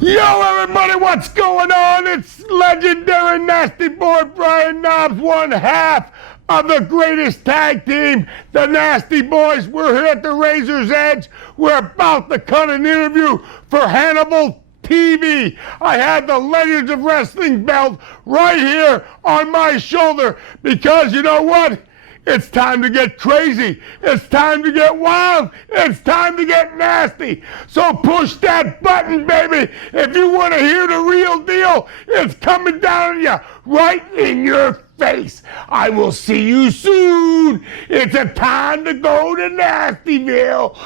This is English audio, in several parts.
Yo, everybody, what's going on? It's legendary Nasty Boy Brian Knobbs, one half of the greatest tag team, the Nasty Boys. We're here at the Razor's Edge. We're about to cut an interview for Hannibal TV. I have the Legends of Wrestling belt right here on my shoulder because you know what? It's time to get crazy. It's time to get wild. It's time to get nasty. So push that button, baby. If you want to hear the real deal, it's coming down on you right in your face. I will see you soon. It's a time to go to Nastyville.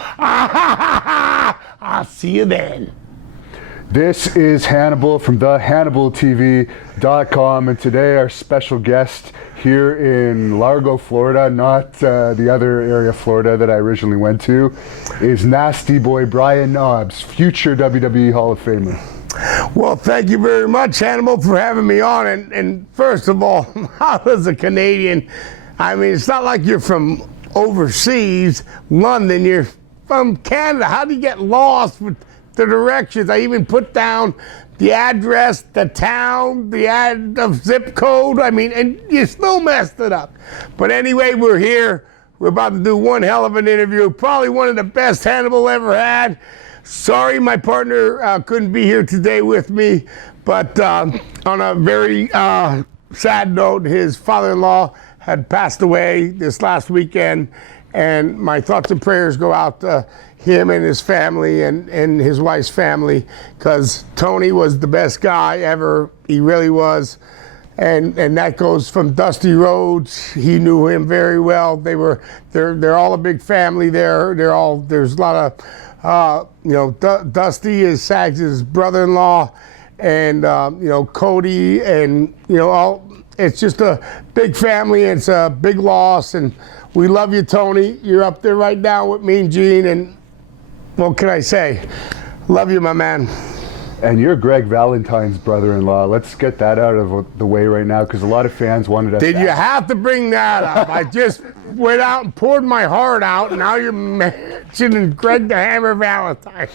I'll see you then. This is Hannibal from thehannibaltv.com, and today our special guest here in Largo, Florida, not the other area of Florida that I originally went to, is Nasty Boy Brian Knobbs, future WWE Hall of Famer. Well, thank you very much, Hannibal, for having me on. And first of all, as a Canadian, I mean, it's not like you're from overseas, London, you're from Canada. How do you get lost with the directions? I even put down the address, the town, the zip code. I mean, and you still messed it up. But anyway, we're here. We're about to do one hell of an interview. Probably one of the best Hannibal ever had. Sorry my partner couldn't be here today with me. But on a very sad note, his father-in-law had passed away this last weekend. And my thoughts and prayers go out to him and his family and his wife's family, because Tony was the best guy ever. He really was. And that goes from Dusty Rhodes. He knew him very well. They're all a big family there. There's a lot of Dusty is Sags' brother-in-law, and Cody, and it's just a big family. It's a big loss, and we love you, Tony. You're up there right now with me and Gene, and what can I say? Love you, my man. And you're Greg Valentine's brother-in-law. Let's get that out of the way right now, because a lot of fans wanted us Did you have to bring that up? I just went out and poured my heart out, and now you're mentioning Greg the Hammer Valentine.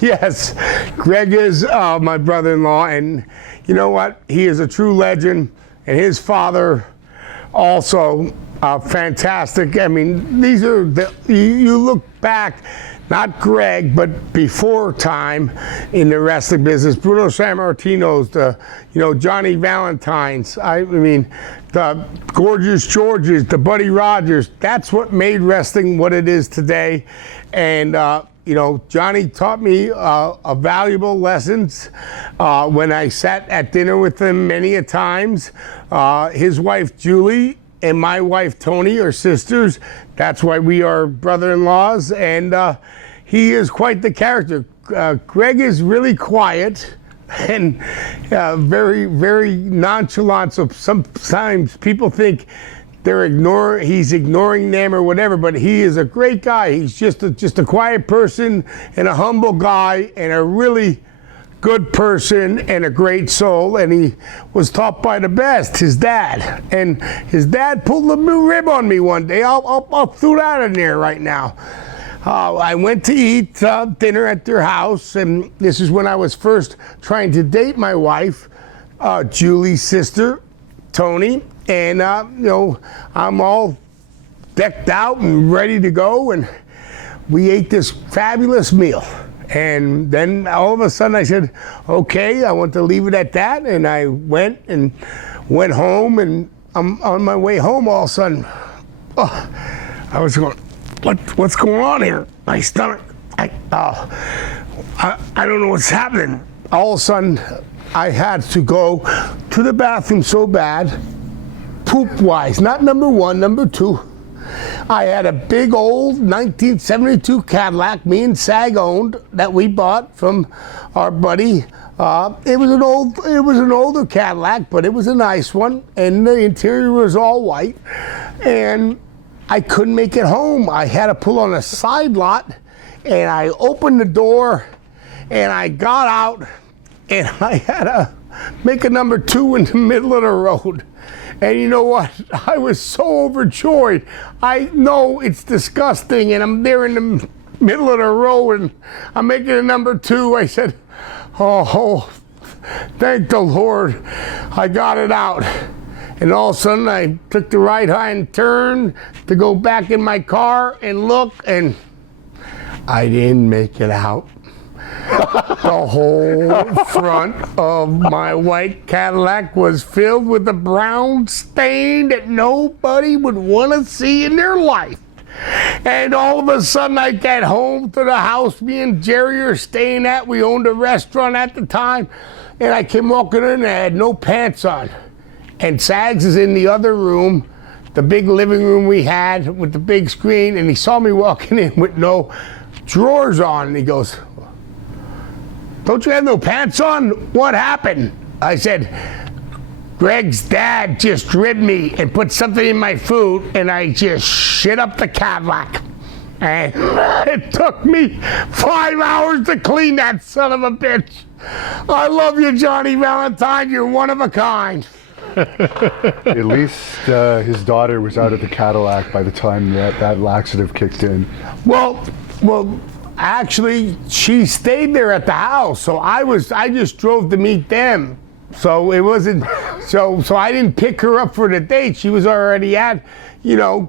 Yes, Greg is my brother-in-law, and you know what? He is a true legend, and his father also fantastic. I mean, these are you look back, not Greg, but before time in the wrestling business. Bruno Sammartino's, Johnny Valentine's. I mean, the Gorgeous Georges, the Buddy Rogers. That's what made wrestling what it is today. And Johnny taught me valuable lessons when I sat at dinner with him many a times. His wife Julie and my wife Tony are sisters. That's why we are brother-in-laws, and he is quite the character. Greg is really quiet and very, very nonchalant. So sometimes people think he's ignoring them or whatever, but he is a great guy. He's just a quiet person and a humble guy and a really good person and a great soul, and he was taught by the best, his dad. And his dad pulled a new rib on me one day. I'll throw that in there right now. I went to eat dinner at their house, and this is when I was first trying to date my wife, Julie's sister, Tony. And I'm all decked out and ready to go, and we ate this fabulous meal. And then all of a sudden I said, okay, I want to leave it at that. And I went home, and I'm on my way home all of a sudden. I was going, what's going on here? My stomach, I don't know what's happening. All of a sudden I had to go to the bathroom so bad, poop-wise, not number one, number two. I had a big old 1972 Cadillac, me and Sag owned, that we bought from our buddy. It was an older Cadillac, but it was a nice one, and the interior was all white. And I couldn't make it home. I had to pull on a side lot, and I opened the door, and I got out, and I had to make a number two in the middle of the road. And you know what? I was so overjoyed. I know it's disgusting, and I'm there in the middle of the road, and I'm making a number 2. I said, oh, thank the Lord, I got it out. And all of a sudden, I took the right-hand turn to go back in my car and look, and I didn't make it out. The whole front of my white Cadillac was filled with a brown stain that nobody would want to see in their life. And all of a sudden, I get home to the house me and Jerry are staying at. We owned a restaurant at the time. And I came walking in and I had no pants on. And Sags is in the other room, the big living room we had with the big screen. And he saw me walking in with no drawers on. And he goes, don't you have no pants on? What happened? I said, Greg's dad just ribbed me and put something in my food, and I just shit up the Cadillac. And it took me 5 hours to clean that son of a bitch. I love you, Johnny Valentine. You're one of a kind. At least his daughter was out of the Cadillac by the time that laxative kicked in. Well, actually, she stayed there at the house, so I just drove to meet them. So it wasn't, so I didn't pick her up for the date. She was already at,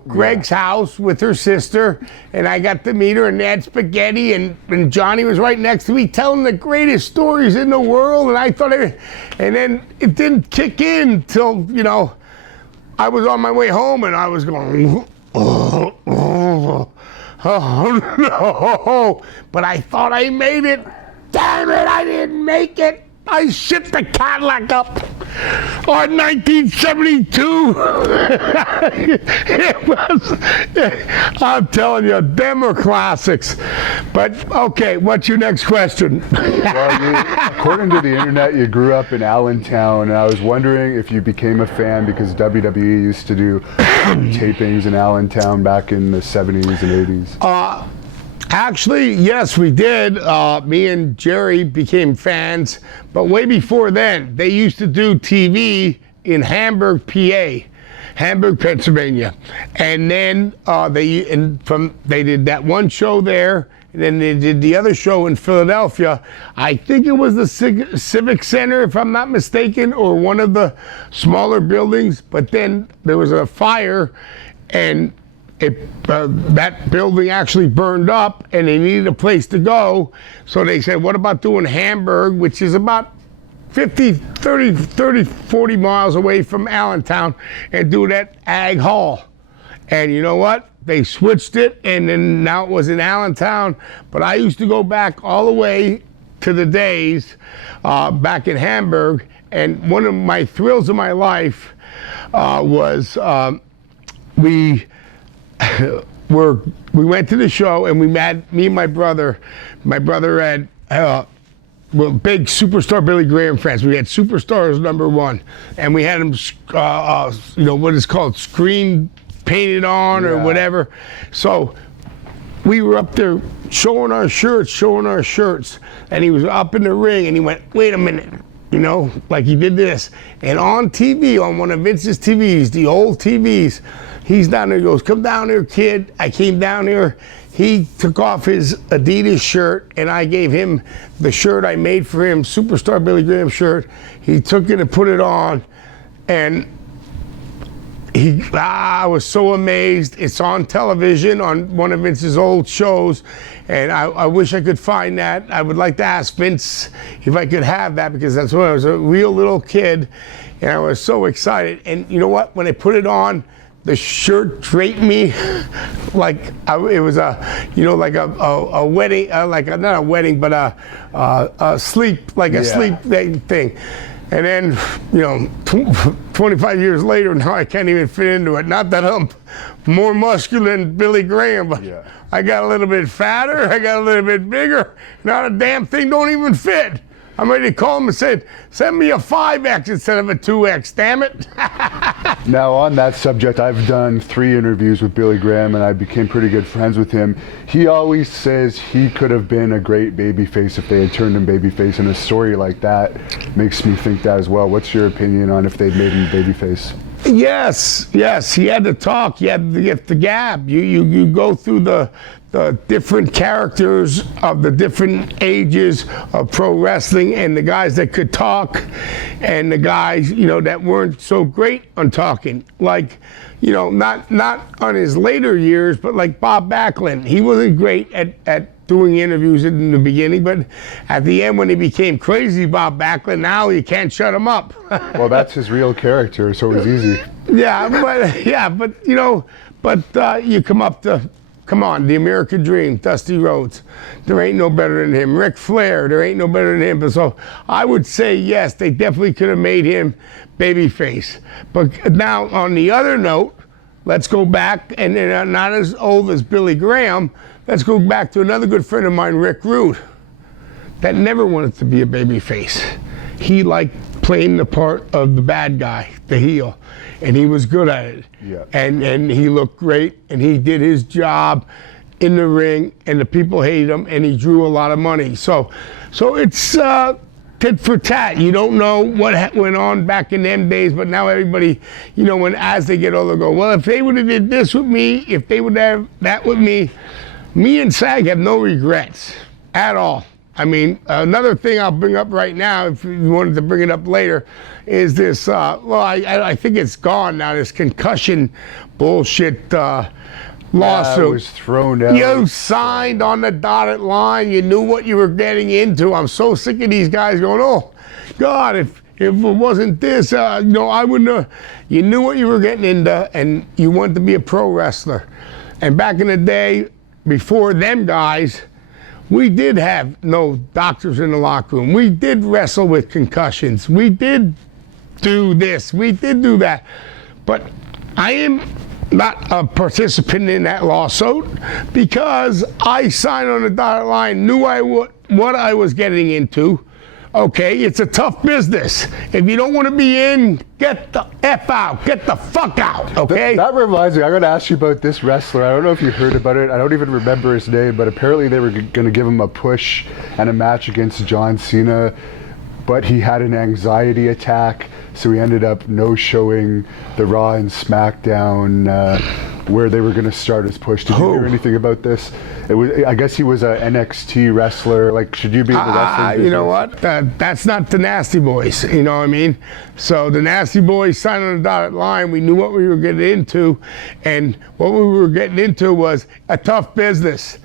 Greg's house with her sister, and I got to meet her, and they had spaghetti, and Johnny was right next to me telling the greatest stories in the world, and I thought, and then it didn't kick in till, I was on my way home, and I was going, oh no, but I thought I made it. Damn it, I didn't make it. I shit the Cadillac up on 1972. It was, I'm telling you, them are classics. But, okay, what's your next question? Well, according to the internet, you grew up in Allentown, and I was wondering if you became a fan because WWE used to do tapings in Allentown back in the 70s and 80s. Actually, yes, we did. Me and Jerry became fans, but way before then, they used to do TV in Hamburg, PA, Hamburg, Pennsylvania, and then they did that one show there, and then they did the other show in Philadelphia. I think it was the Civic Center, if I'm not mistaken, or one of the smaller buildings. But then there was a fire, and that building actually burned up, and they needed a place to go. So they said, what about doing Hamburg, which is about 40 miles away from Allentown, and do that Ag Hall. And you know what? They switched it, and then now it was in Allentown. But I used to go back all the way to the days back in Hamburg, and one of my thrills of my life was we went to the show, and we met me and my brother. My brother had big Superstar Billy Graham fans. We had Superstars #1, and we had him, what is called screen painted on or whatever. So we were up there showing our shirts, and he was up in the ring, and he went, "Wait a minute." Like he did this. And on TV, on one of Vince's TVs, the old TVs, he's down there, he goes, "Come down here, kid." I came down here. He took off his Adidas shirt, and I gave him the shirt I made for him, Superstar Billy Graham shirt. He took it and put it on, and I was so amazed. It's on television on one of Vince's old shows, and I wish I could find that. I would like to ask Vince if I could have that, because that's when I was a real little kid, and I was so excited. And you know what? When I put it on, the shirt draped me like it was a wedding, not a wedding, but a sleep, like a sleep thing. And then, 25 years later, now I can't even fit into it. Not that I'm more muscular than Billy Graham, but I got a little bit fatter, I got a little bit bigger. Not a damn thing don't even fit. I'm ready to call him and say, send me a 5X instead of a 2X, damn it. Now, on that subject, I've done 3 interviews with Billy Graham, and I became pretty good friends with him. He always says he could have been a great babyface if they had turned him babyface, and a story like that makes me think that as well. What's your opinion on if they'd made him babyface? Yes, he had to talk. He had to get the gab. You go through the the different characters of the different ages of pro wrestling, and the guys that could talk and the guys, you know, that weren't so great on talking. Like, you know, not on his later years, but like Bob Backlund. He wasn't great at doing interviews in the beginning, but at the end when he became crazy Bob Backlund, now you can't shut him up. Well, that's his real character, so it was easy. but you know, you come on, the American Dream, Dusty Rhodes. There ain't no better than him. Ric Flair, there ain't no better than him. But so I would say yes, they definitely could have made him babyface. But now on the other note, let's go back, and not as old as Billy Graham. Let's go back to another good friend of mine, Rick Rude, that never wanted to be a babyface. He liked playing the part of the bad guy, the heel, and he was good at it. Yeah. And he looked great, and he did his job in the ring, and the people hated him, and he drew a lot of money. So it's tit for tat. You don't know what went on back in them days, but now everybody, you know, as they get older, go, well, if they would have did this with me, if they would have that with me and SAG have no regrets at all. I mean, another thing I'll bring up right now, if you wanted to bring it up later, is this, I think it's gone now, this concussion bullshit lawsuit. It was thrown out. You signed on the dotted line. You knew what you were getting into. I'm so sick of these guys going, oh, God, if it wasn't this, no, I wouldn't have. You knew what you were getting into, and you wanted to be a pro wrestler. And back in the day, before them guys, we did have no doctors in the locker room. We did wrestle with concussions. We did do this. We did do that. But I am not a participant in that lawsuit because I signed on the dotted line, knew what I was getting into. Okay, it's a tough business. If you don't want to be in, get the F out. Get the fuck out, okay? That reminds me, I'm going to ask you about this wrestler. I don't know if you heard about it. I don't even remember his name, but apparently they were going to give him a push and a match against John Cena, but he had an anxiety attack, so he ended up no-showing the Raw and SmackDown where they were going to start his push. Did you hear anything about this? I guess he was a NXT wrestler. Like, should you be in the wrestling business? You know what? That's not the Nasty Boys. You know what I mean? So the Nasty Boys signed on the dotted line. We knew what we were getting into, and what we were getting into was a tough business.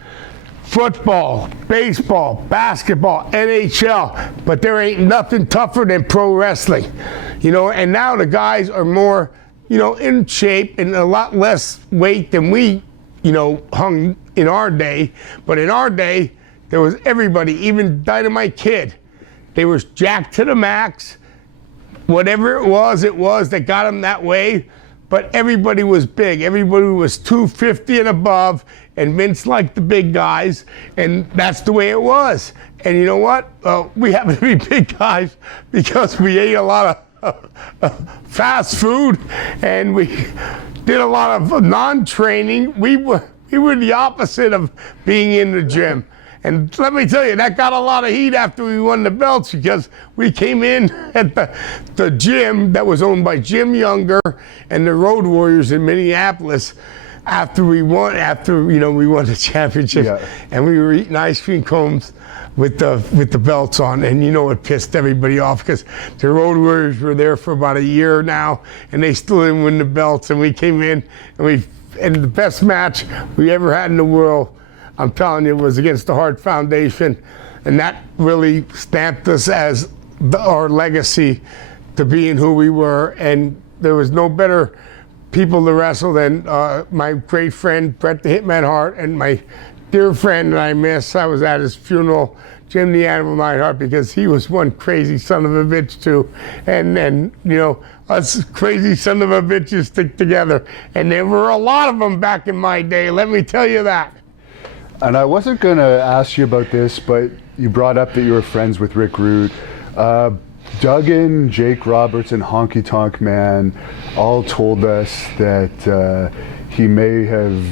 Football, baseball, basketball, NHL, but there ain't nothing tougher than pro wrestling. You know, and now the guys are more, you know, in shape and a lot less weight than we, you know, hung in our day. But in our day, there was everybody, even Dynamite Kid. They was jacked to the max. Whatever it was that got them that way. But everybody was big. Everybody was 250 and above, and Vince liked the big guys, and that's the way it was. And you know what? We happen to be big guys because we ate a lot of fast food, and we did a lot of non-training. We were the opposite of being in the gym. And let me tell you, that got a lot of heat after we won the belts because we came in at the gym that was owned by Jim Younger and the Road Warriors in Minneapolis after we won the championship. Yeah. And we were eating ice cream cones with the belts on, and you know it pissed everybody off because the Road Warriors were there for about a year now, and they still didn't win the belts. And we came in and the best match we ever had in the world, I'm telling you, was against the Hart Foundation, and that really stamped us as our legacy to being who we were. And there was no better people to wrestle than my great friend Bret the Hitman Hart and my dear friend that I miss. I was at his funeral, Jim the Animal Neidhart, because he was one crazy son of a bitch too. And you know, us crazy son of a bitches stick together, and there were a lot of them back in my day. Let me tell you that. And I wasn't going to ask you about this, but you brought up that you were friends with Rick Rude. Duggan, Jake Roberts, and Honky Tonk Man all told us that he may have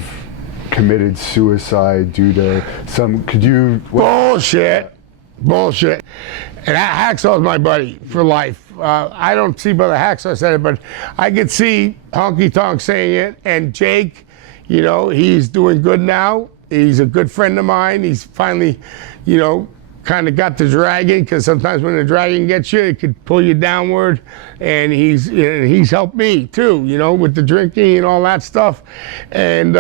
committed suicide due to some. Bullshit. And Hacksaw's my buddy for life. I don't see Brother Hacksaw said it, but I could see Honky Tonk saying it. And Jake, you know, he's doing good now. He's a good friend of mine. He's finally, kind of got the dragon, because sometimes when the dragon gets you, it could pull you downward. And he's helped me too, with the drinking and all that stuff. And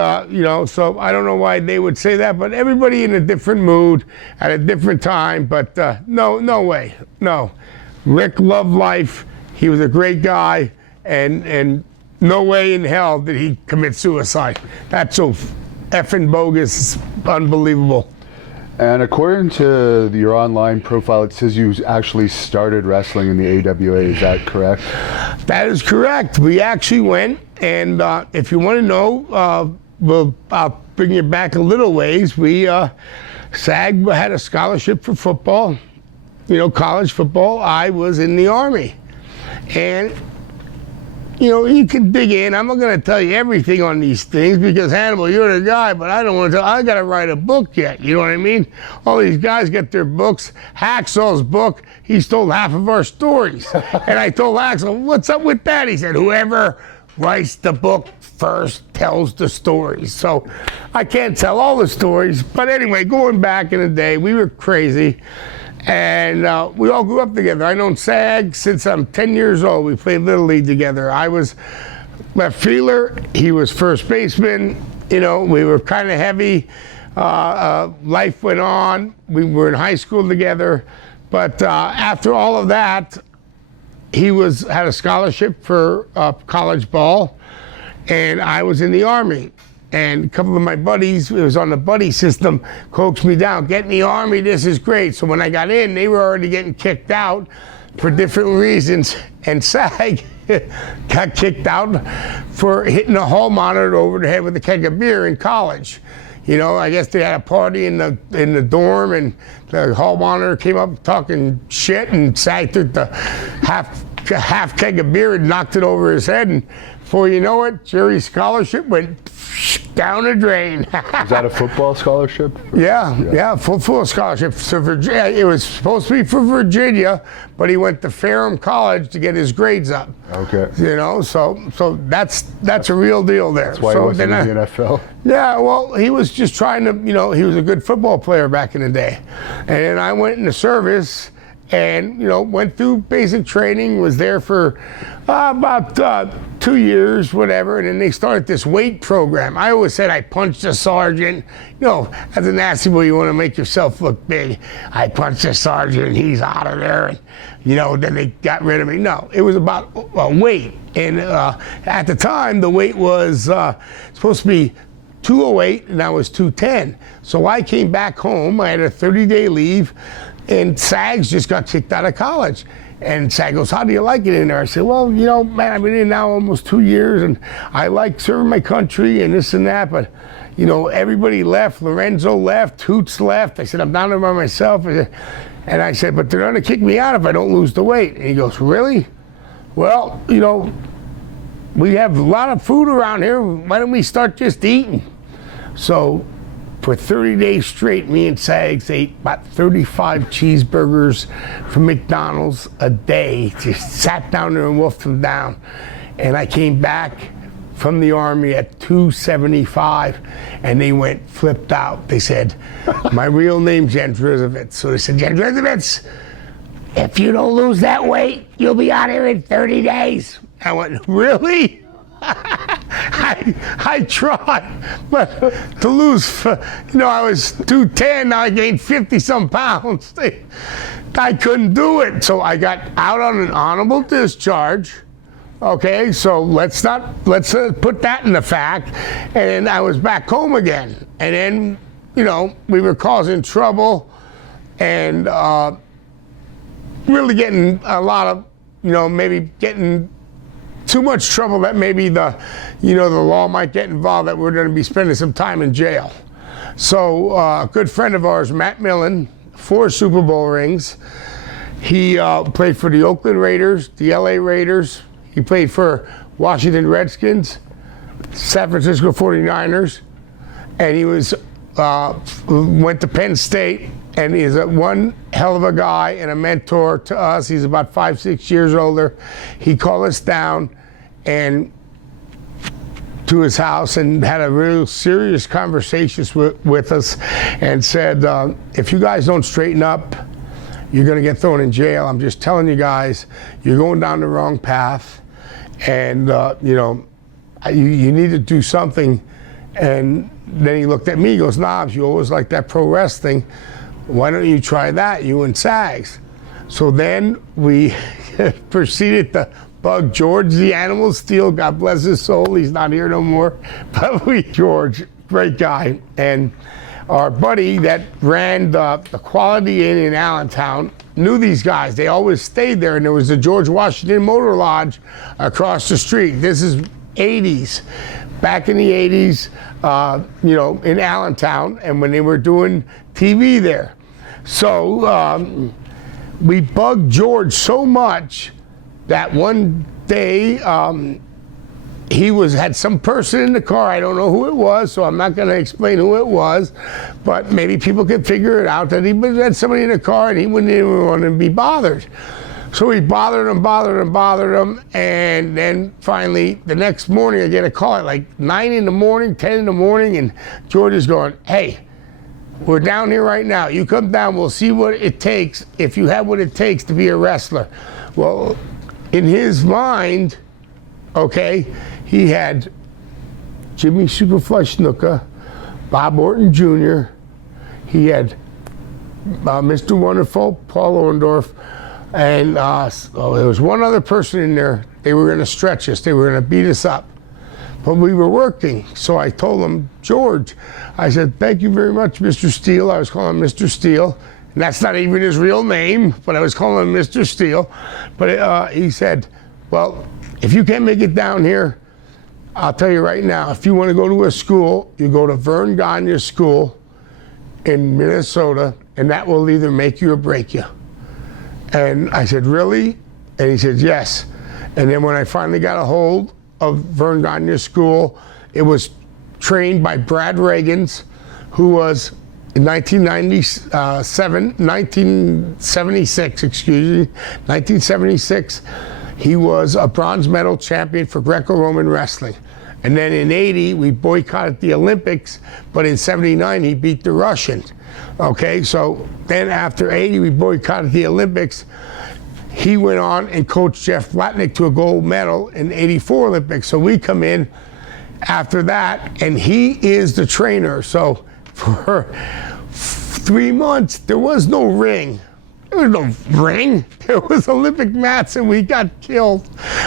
so I don't know why they would say that, but everybody in a different mood at a different time. But no way, no. Rick loved life. He was a great guy, and no way in hell did he commit suicide. That's so effing bogus. It's unbelievable. And according to your online profile, it says you actually started wrestling in the AWA. Is that correct? That is correct. We actually went, and if you want to know, I'll bring you back a little ways. SAG had a scholarship for football, college football. I was in the Army. And you can dig in. I'm not going to tell you everything on these things because, Hannibal, you're the guy, but I don't want to tell. I got to write a book yet. You know what I mean? All these guys get their books. Hacksaw's book, he's told half of our stories. And I told Hacksaw, what's up with that? He said, whoever writes the book first tells the stories. So I can't tell all the stories. But anyway, going back in the day, we were crazy. And we all grew up together. I've known SAG since I'm 10 years old. We played Little League together. I was left fielder. He was first baseman. We were kind of heavy. Life went on. We were in high school together. But after all of that, he had a scholarship for college ball. And I was in the Army. And a couple of my buddies, it was on the buddy system, coaxed me down. Get in the Army, this is great. So when I got in, they were already getting kicked out for different reasons. And SAG got kicked out for hitting a hall monitor over the head with a keg of beer in college. I guess they had a party in the dorm, and the hall monitor came up talking shit, and SAG took the half keg of beer and knocked it over his head. And before you know it, Jerry's scholarship went down the drain. Is that a football scholarship? Yeah, full scholarship. So Virginia, it was supposed to be for Virginia, but he went to Ferrum College to get his grades up. Okay. So that's a real deal there. That's why he wasn't in the NFL. Yeah, well, he was just trying to, he was a good football player back in the day. And then I went into service and, went through basic training, was there for about 2 years, whatever, and then they started this weight program. I always said I punched a sergeant. As a nasty boy, you want to make yourself look big. I punched a sergeant, he's out of there, and, then they got rid of me. No, it was about weight. And at the time, the weight was supposed to be 208, and I was 210. So I came back home. I had a 30-day leave. And SAGs just got kicked out of college. And SAG goes, how do you like it in there? I said, well, man, I've been in now almost 2 years, and I like serving my country and this and that, but, everybody left. Lorenzo left. Hoots left. I said, I'm down there by myself. And I said, but they're going to kick me out if I don't lose the weight. And he goes, really? Well, we have a lot of food around here. Why don't we start just eating? So for 30 days straight, me and Sags ate about 35 cheeseburgers from McDonald's a day. Just sat down there and wolfed them down. And I came back from the Army at 275, and they went flipped out. They said, my real name's Jendrizovitz. So they said, Jendrizovitz, if you don't lose that weight, you'll be out here in 30 days. I went, really? I tried, but to lose, I was 210, now I gained 50-some pounds. I couldn't do it, so I got out on an honorable discharge. Okay, so let's put that in the fact, and I was back home again, and then we were causing trouble, and really getting a lot of maybe getting too much trouble that maybe the law might get involved, that we're going to be spending some time in jail. So a good friend of ours, Matt Millen, 4 Super Bowl rings. He played for the Oakland Raiders, the LA Raiders. He played for Washington Redskins, San Francisco 49ers, and he went to Penn State, and he's one hell of a guy and a mentor to us. He's about 5-6 years older. He called us down, and to his house and had a real serious conversation with us and said, if you guys don't straighten up, you're going to get thrown in jail. I'm just telling you guys, you're going down the wrong path, and you need to do something. And then he looked at me, he goes, Knobs, you always like that pro wrestling. Why don't you try that, you and Sags? So then we proceeded to bug George the Animal Steel, God bless his soul, he's not here no more. But George, great guy. And our buddy that ran the Quality Inn in Allentown knew these guys. They always stayed there, and there was the George Washington Motor Lodge across the street. This is 80s, back in the 80s, in Allentown, and when they were doing TV there. So we bugged George so much that one day he had some person in the car. I don't know who it was, so I'm not going to explain who it was, but maybe people could figure it out that he had somebody in the car and he wouldn't even want to be bothered. So he bothered him, and then finally the next morning I get a call at like 9 in the morning, 10 in the morning, and George is going, hey, we're down here right now. You come down, we'll see what it takes, if you have what it takes to be a wrestler. Well, in his mind, okay, he had Jimmy Superflush Snuka, Bob Orton Jr., he had Mr. Wonderful, Paul Orndorff, and there was one other person in there. They were going to stretch us. They were going to beat us up. But we were working. So I told him, George, I said, thank you very much, Mr. Steele. I was calling him Mr. Steele. And that's not even his real name, but I was calling him Mr. Steele. But he said, well, if you can't make it down here, I'll tell you right now, if you want to go to a school, you go to Vern Gagne's school in Minnesota, and that will either make you or break you. And I said, really? And he said, yes. And then when I finally got a hold of Vern Gagne's school, it was trained by Brad Reagans, who was in 1976, he was a bronze medal champion for Greco-Roman wrestling. And then in 80, we boycotted the Olympics, but in 79, he beat the Russians. Okay, so then after 80, we boycotted the Olympics. He went on and coached Jeff Blatnick to a gold medal in 84 Olympics. So we come in after that, and he is the trainer. So for 3 months, there was no ring. There was no ring. There was Olympic mats, and we got killed.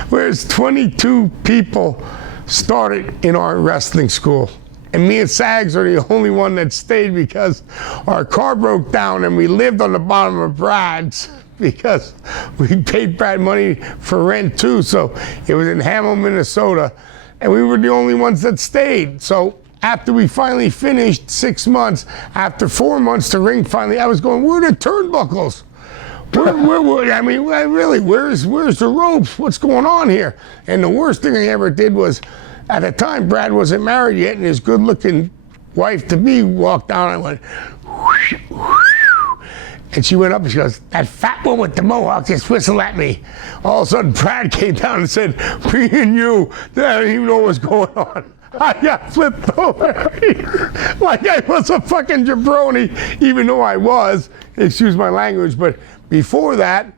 Whereas 22 people started in our wrestling school. And me and Sags are the only one that stayed because our car broke down and we lived on the bottom of Brad's because we paid Brad money for rent too. So it was in Hannibal, Minnesota, and we were the only ones that stayed. So after we finally finished 6 months, after 4 months the ring finally, I was going, where are the turnbuckles? Where's the ropes? What's going on here? And the worst thing I ever did was, at the time, Brad wasn't married yet, and his good-looking wife-to-be walked down, and I went, whoosh, whoosh. And she went up and she goes, that fat one with the mohawk just whistled at me. All of a sudden, Brad came down and said, me and you, I don't even know what's going on. I got flipped over like I was a fucking jabroni, even though I was, excuse my language. But before that,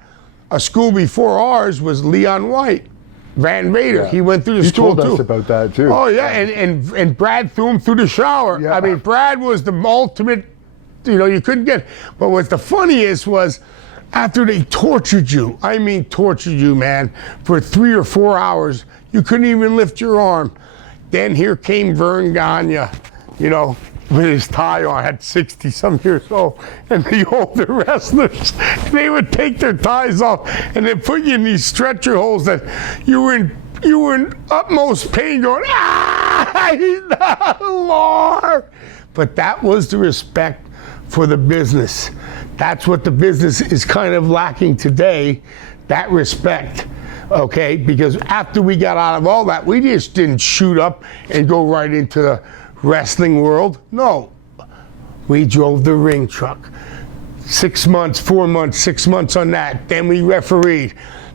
a school before ours was Leon White, Van Vader. Yeah. He went through the school too. You told us about that too. Oh yeah, and Brad threw him through the shower. Yeah. I mean, Brad was the ultimate, you couldn't get. But what the funniest was, after they tortured you, I mean tortured you, man, for 3 or 4 hours, you couldn't even lift your arm. Then here came Vern Gagne, with his tie on, at 60-some years old, and the older wrestlers, they would take their ties off and then put you in these stretcher holes that you were in utmost pain, going, Lord. But that was the respect for the business. That's what the business is kind of lacking today, that respect. Okay, because after we got out of all that, we just didn't shoot up and go right into the wrestling world. No, we drove the ring truck. 6 months, 4 months, 6 months on that. Then we refereed.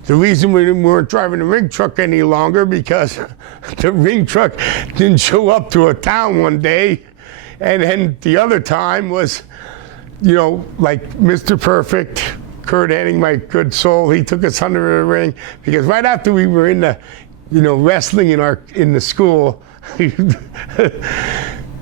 the reason we weren't driving the ring truck any longer because the ring truck didn't show up to a town one day. And then the other time was, you know, like Mr. Perfect, Kurt Hennig, my good soul, he took us under the ring because right after we were in the, you know, wrestling in the school,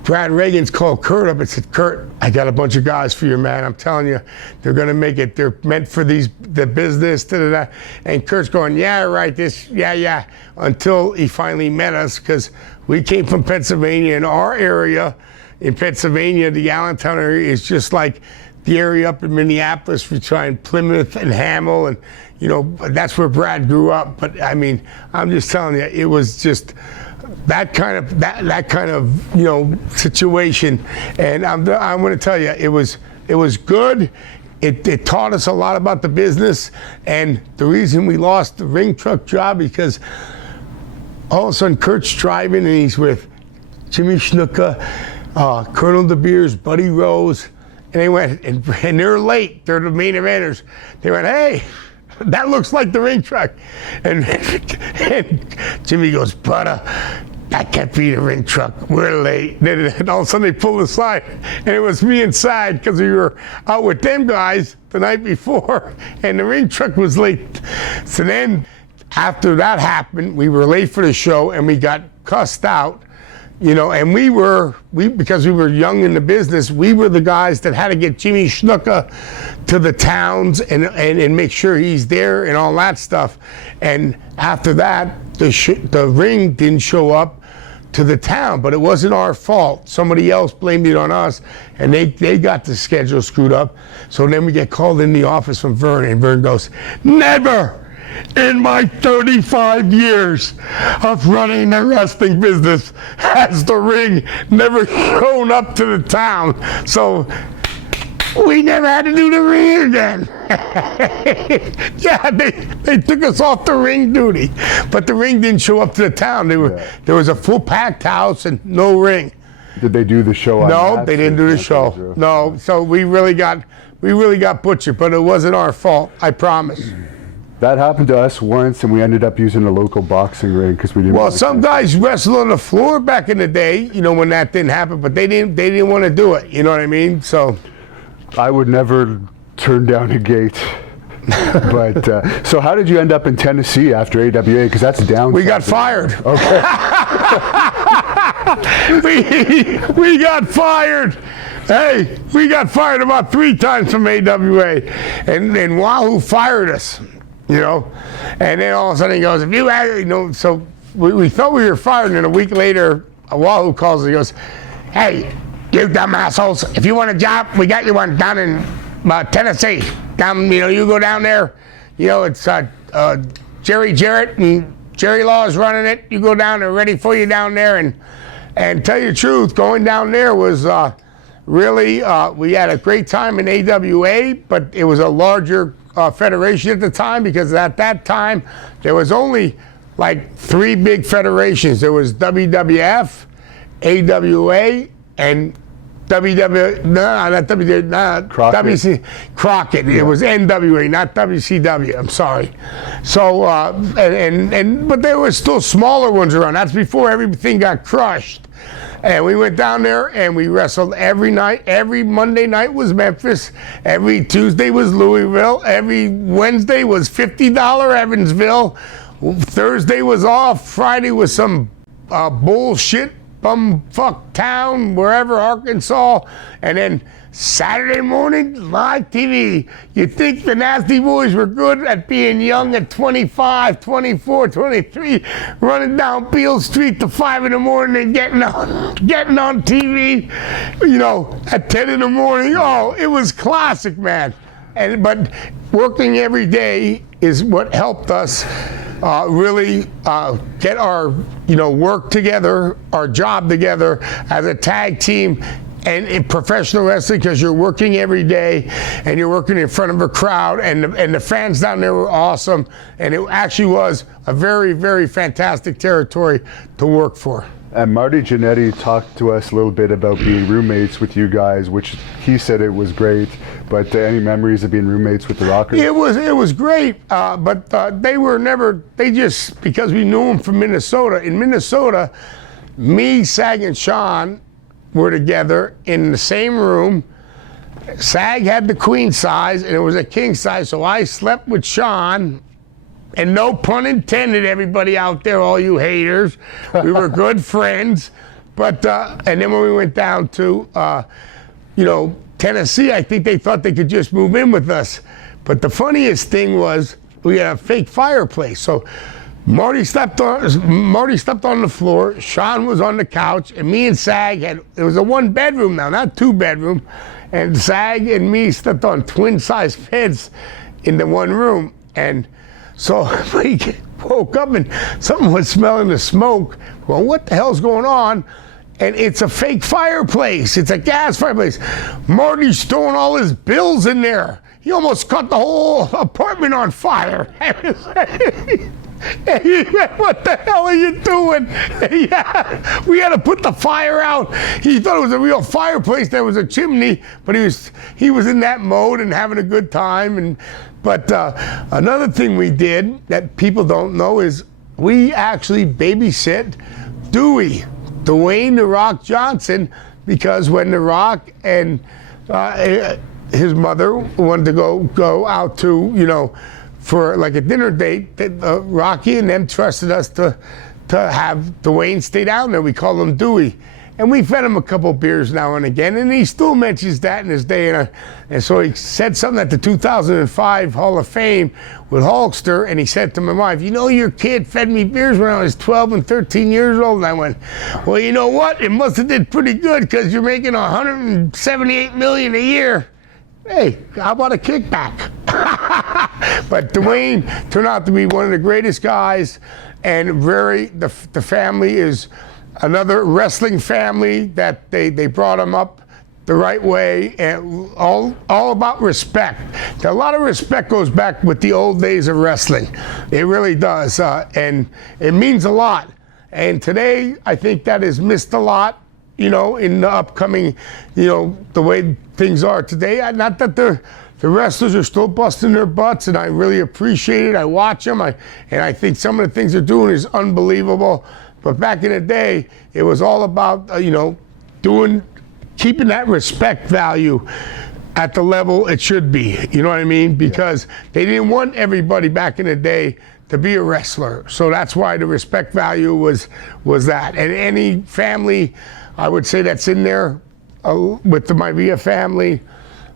Brad Reagan's called Kurt up and said, Kurt, I got a bunch of guys for you, man. I'm telling you, they're gonna make it. They're meant for the business, da-da-da. And Kurt's going, yeah, right, yeah, until he finally met us because we came from Pennsylvania. In our area, in Pennsylvania, the Allentown area is just like the area up in Minneapolis, we try in Plymouth and Hannibal, and you know, that's where Brad grew up. But I mean, I'm just telling you, it was just that kind of you know situation. And I'm going to tell you, it was good. It taught us a lot about the business, and the reason we lost the ring truck job because all of a sudden Kurt's driving and he's with Jimmy Snuka, Colonel De Beers, Buddy Rose, and they went, and they're late. They're the main eventers. They went, hey, that looks like the ring truck. And Jimmy goes, brother, that can't be the ring truck. We're late. And all of a sudden they pulled aside, and it was me inside because we were out with them guys the night before, and the ring truck was late. So then after that happened, we were late for the show, and we got cussed out. You know, and because we were young in the business, we were the guys that had to get Jimmy Snuka to the towns and make sure he's there and all that stuff. And after that, the ring didn't show up to the town, but it wasn't our fault. Somebody else blamed it on us, and they got the schedule screwed up. So then we get called in the office from Vern, and Vern goes, never in my 35 years of running the wrestling business has the ring never shown up to the town. So we never had to do the ring again. Yeah, they took us off the ring duty, but the ring didn't show up to the town. There was a full packed house and no ring. Did they do the show on No, that? they didn't do the show. No, so we really got butchered, but it wasn't our fault, I promise. That happened to us once, and we ended up using a local boxing ring because we didn't. Well, some guys wrestled on the floor back in the day, you know, when that didn't happen, but they didn't want to do it. You know what I mean? So I would never turn down a gate. But so how did you end up in Tennessee after AWA? Because that's down. We got fired. Okay. we got fired. Hey, we got fired about 3 times from AWA, and Wahoo fired us. You know, and then all of a sudden he goes, if you had, you know, so we thought we were fired, and then a week later, Wahoo calls and he goes, hey, you dumb assholes, if you want a job, we got you one down in Tennessee. Down, you know, you go down there, you know, it's Jerry Jarrett and Jerry Law is running it. You go down, they're ready for you down there, and tell you the truth, going down there was really, we had a great time in AWA, but it was a larger federation at the time, because at that time there was only like 3 big federations. There was WWF, AWA, and WC Crockett. Yeah. It was NWA, not WCW. I'm sorry. So but there were still smaller ones around. That's before everything got crushed. And we went down there and we wrestled every night. Every Monday night was Memphis. Every Tuesday was Louisville. Every Wednesday was $50 Evansville. Thursday was off. Friday was some bullshit bumfuck town, wherever, Arkansas. And then Saturday morning, live TV. You'd think the Nasty Boys were good at being young at 25, 24, 23, running down Beale Street to 5 in the morning and getting on TV, you know, at 10 in the morning. Oh, it was classic, man. But working every day is what helped us really get our, you know, work together, our job together as a tag team. And in professional wrestling, because you're working every day and you're working in front of a crowd, and the fans down there were awesome, and it actually was a very, very fantastic territory to work for. And Marty Jannetty talked to us a little bit about being roommates with you guys, which he said it was great. But any memories of being roommates with the Rockers? It was great, but they were never. They just, because we knew them from Minnesota. In Minnesota, me, Sag, and Sean were together in the same room. Sag had the queen size, and it was a king size, so I slept with Sean. And no pun intended, everybody out there, all you haters. We were good friends. But, and then when we went down to, Tennessee, I think they thought they could just move in with us. But the funniest thing was we had a fake fireplace. So Marty slept on the floor, Sean was on the couch, and me and Sag it was a 1-bedroom now, not 2-bedroom. And Sag and me slept on twin-sized beds in the one room. And so we woke up and something was smelling the smoke. Well, what the hell's going on? And it's a fake fireplace. It's a gas fireplace. Marty's throwing all his bills in there. He almost caught the whole apartment on fire. What the hell are you doing? Yeah, we had to put the fire out. He thought it was a real fireplace. There was a chimney, but he was in that mode and having a good time. But another thing we did that people don't know is we actually babysit Dwayne "The Rock" Johnson, because when The Rock and his mother wanted to go out to, for like a dinner date, Rocky and them trusted us to have Dwayne stay down there. We call him Dewey. And we fed him a couple beers now and again, and he still mentions that in his day. And so he said something at the 2005 Hall of Fame with Hulkster, and he said to my wife, your kid fed me beers when I was 12 and 13 years old. And I went, well, you know what? It must have did pretty good, because you're making $178 million a year. Hey, how about a kickback? But Dwayne turned out to be one of the greatest guys, and the family is another wrestling family that they brought him up the right way, and all about respect. A lot of respect goes back with the old days of wrestling. It really does, and it means a lot. And today, I think that is missed a lot, in the upcoming, the way things are today. Not that the wrestlers are still busting their butts, and I really appreciate it. I watch them, and I think some of the things they're doing is unbelievable. But back in the day, it was all about, keeping that respect value at the level it should be. You know what I mean? Because they didn't want everybody back in the day to be a wrestler. So that's why the respect value was that. And any family, I would say, that's in there, with the Maivia family,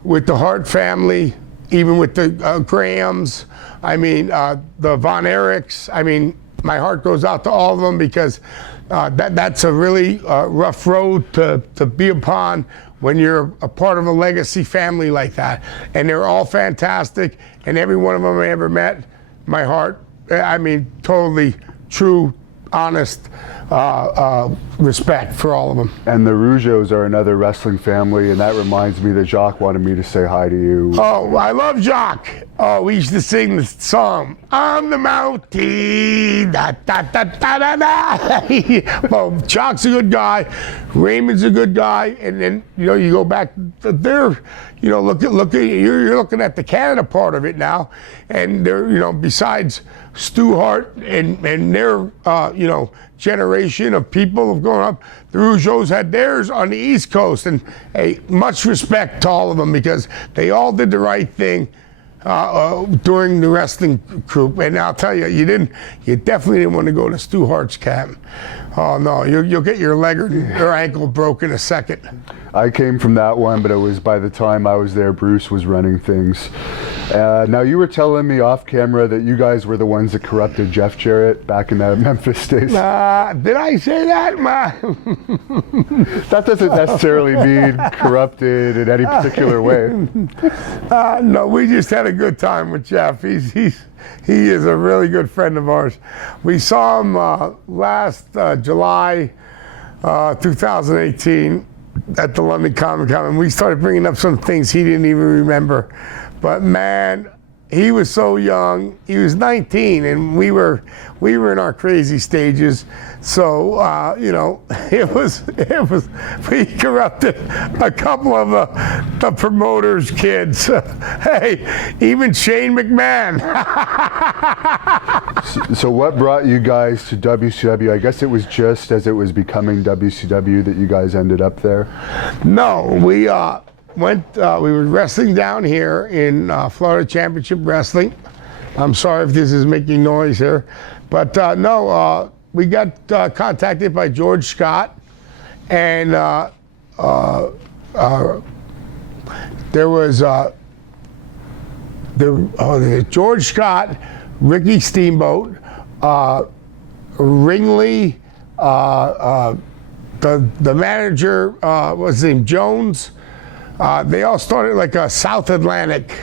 with the Hart family, even with the Grahams, the Von Erichs, my heart goes out to all of them, because that's a really rough road to be upon when you're a part of a legacy family like that. And they're all fantastic, and every one of them I ever met, my heart, totally true, honest respect for all of them. And the Rougeaus are another wrestling family, and that reminds me that Jacques wanted me to say hi to you. Oh, I love Jacques. Oh, we used to sing the song, "On the Mountain, da da da da da da." Well, Jacques' a good guy, Raymond's a good guy, and then you go back there. Look at you're looking at the Canada part of it now, and they're besides Stu Hart and their generation of people have grown up, the Rougeaus had theirs on the East Coast, and hey, much respect to all of them, because they all did the right thing during the wrestling group. And I'll tell you, you definitely didn't want to go to Stu Hart's camp. Oh no, you'll get your leg or your ankle broke in a second. I came from that one, but it was by the time I was there, Bruce was running things. Now, you were telling me off camera that you guys were the ones that corrupted Jeff Jarrett back in the Memphis days. Did I say that? That doesn't necessarily mean corrupted in any particular way. No, we just had a good time with Jeff. He is a really good friend of ours. We saw him last July 2018 at the London Comic Con, and we started bringing up some things he didn't even remember. But man, he was so young. He was 19, and we were in our crazy stages. So it was we corrupted a couple of the promoters' kids. Hey, even Shane McMahon. So what brought you guys to WCW? I guess it was just as it was becoming WCW that you guys ended up there. No, we were wrestling down here in Florida Championship Wrestling. I'm sorry if this is making noise here, but we got contacted by George Scott, and there was George Scott, Ricky Steamboat, Ringley, the manager, what's his name, Jones. They all started like a South Atlantic,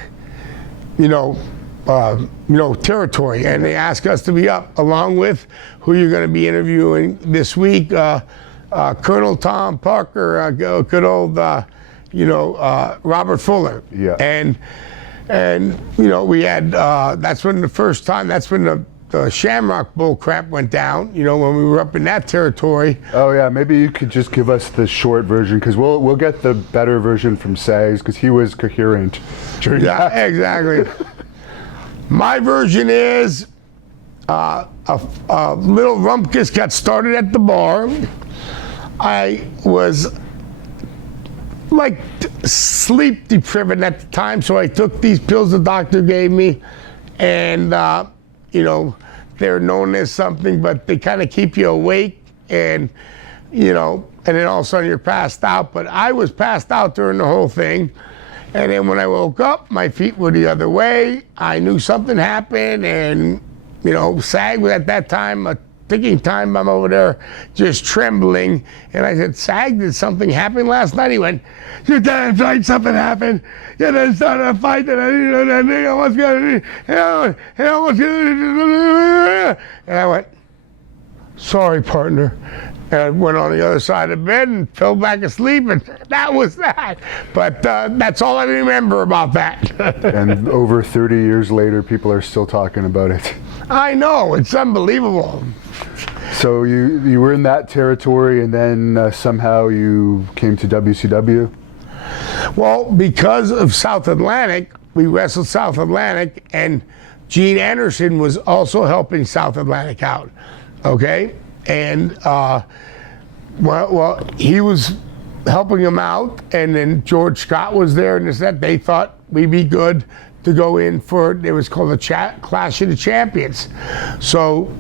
territory, and they asked us to be up along with who you're going to be interviewing this week, Colonel Tom Parker, good old, Robert Fuller. Yeah. And we had that's when the Shamrock Bull crap went down, when we were up in that territory. Oh yeah, maybe you could just give us the short version, because we'll get the better version from Sags, because he was coherent during that. Yeah, exactly. My version is a little rumpus got started at the bar. I was like sleep deprived at the time, so I took these pills the doctor gave me, and they're known as something, but they kind of keep you awake, and then all of a sudden you're passed out. But I was passed out during the whole thing, and then when I woke up, my feet were the other way. I knew something happened, and SAG was at that time a ticking time bomb over there, just trembling. And I said, SAG, did something happen last night? He went, you're damn right, something happened. You done started a fight that I almost got. And I went, sorry, partner. And I went on the other side of the bed and fell back asleep, and that was that. But that's all I remember about that. And over 30 years later, people are still talking about it. I know, it's unbelievable. So you were in that territory, and then somehow you came to WCW? Well, because of South Atlantic, we wrestled South Atlantic, and Gene Anderson was also helping South Atlantic out, okay? And, he was helping him out, and then George Scott was there, and they thought we'd be good to go in for, it was called the Clash of the Champions. So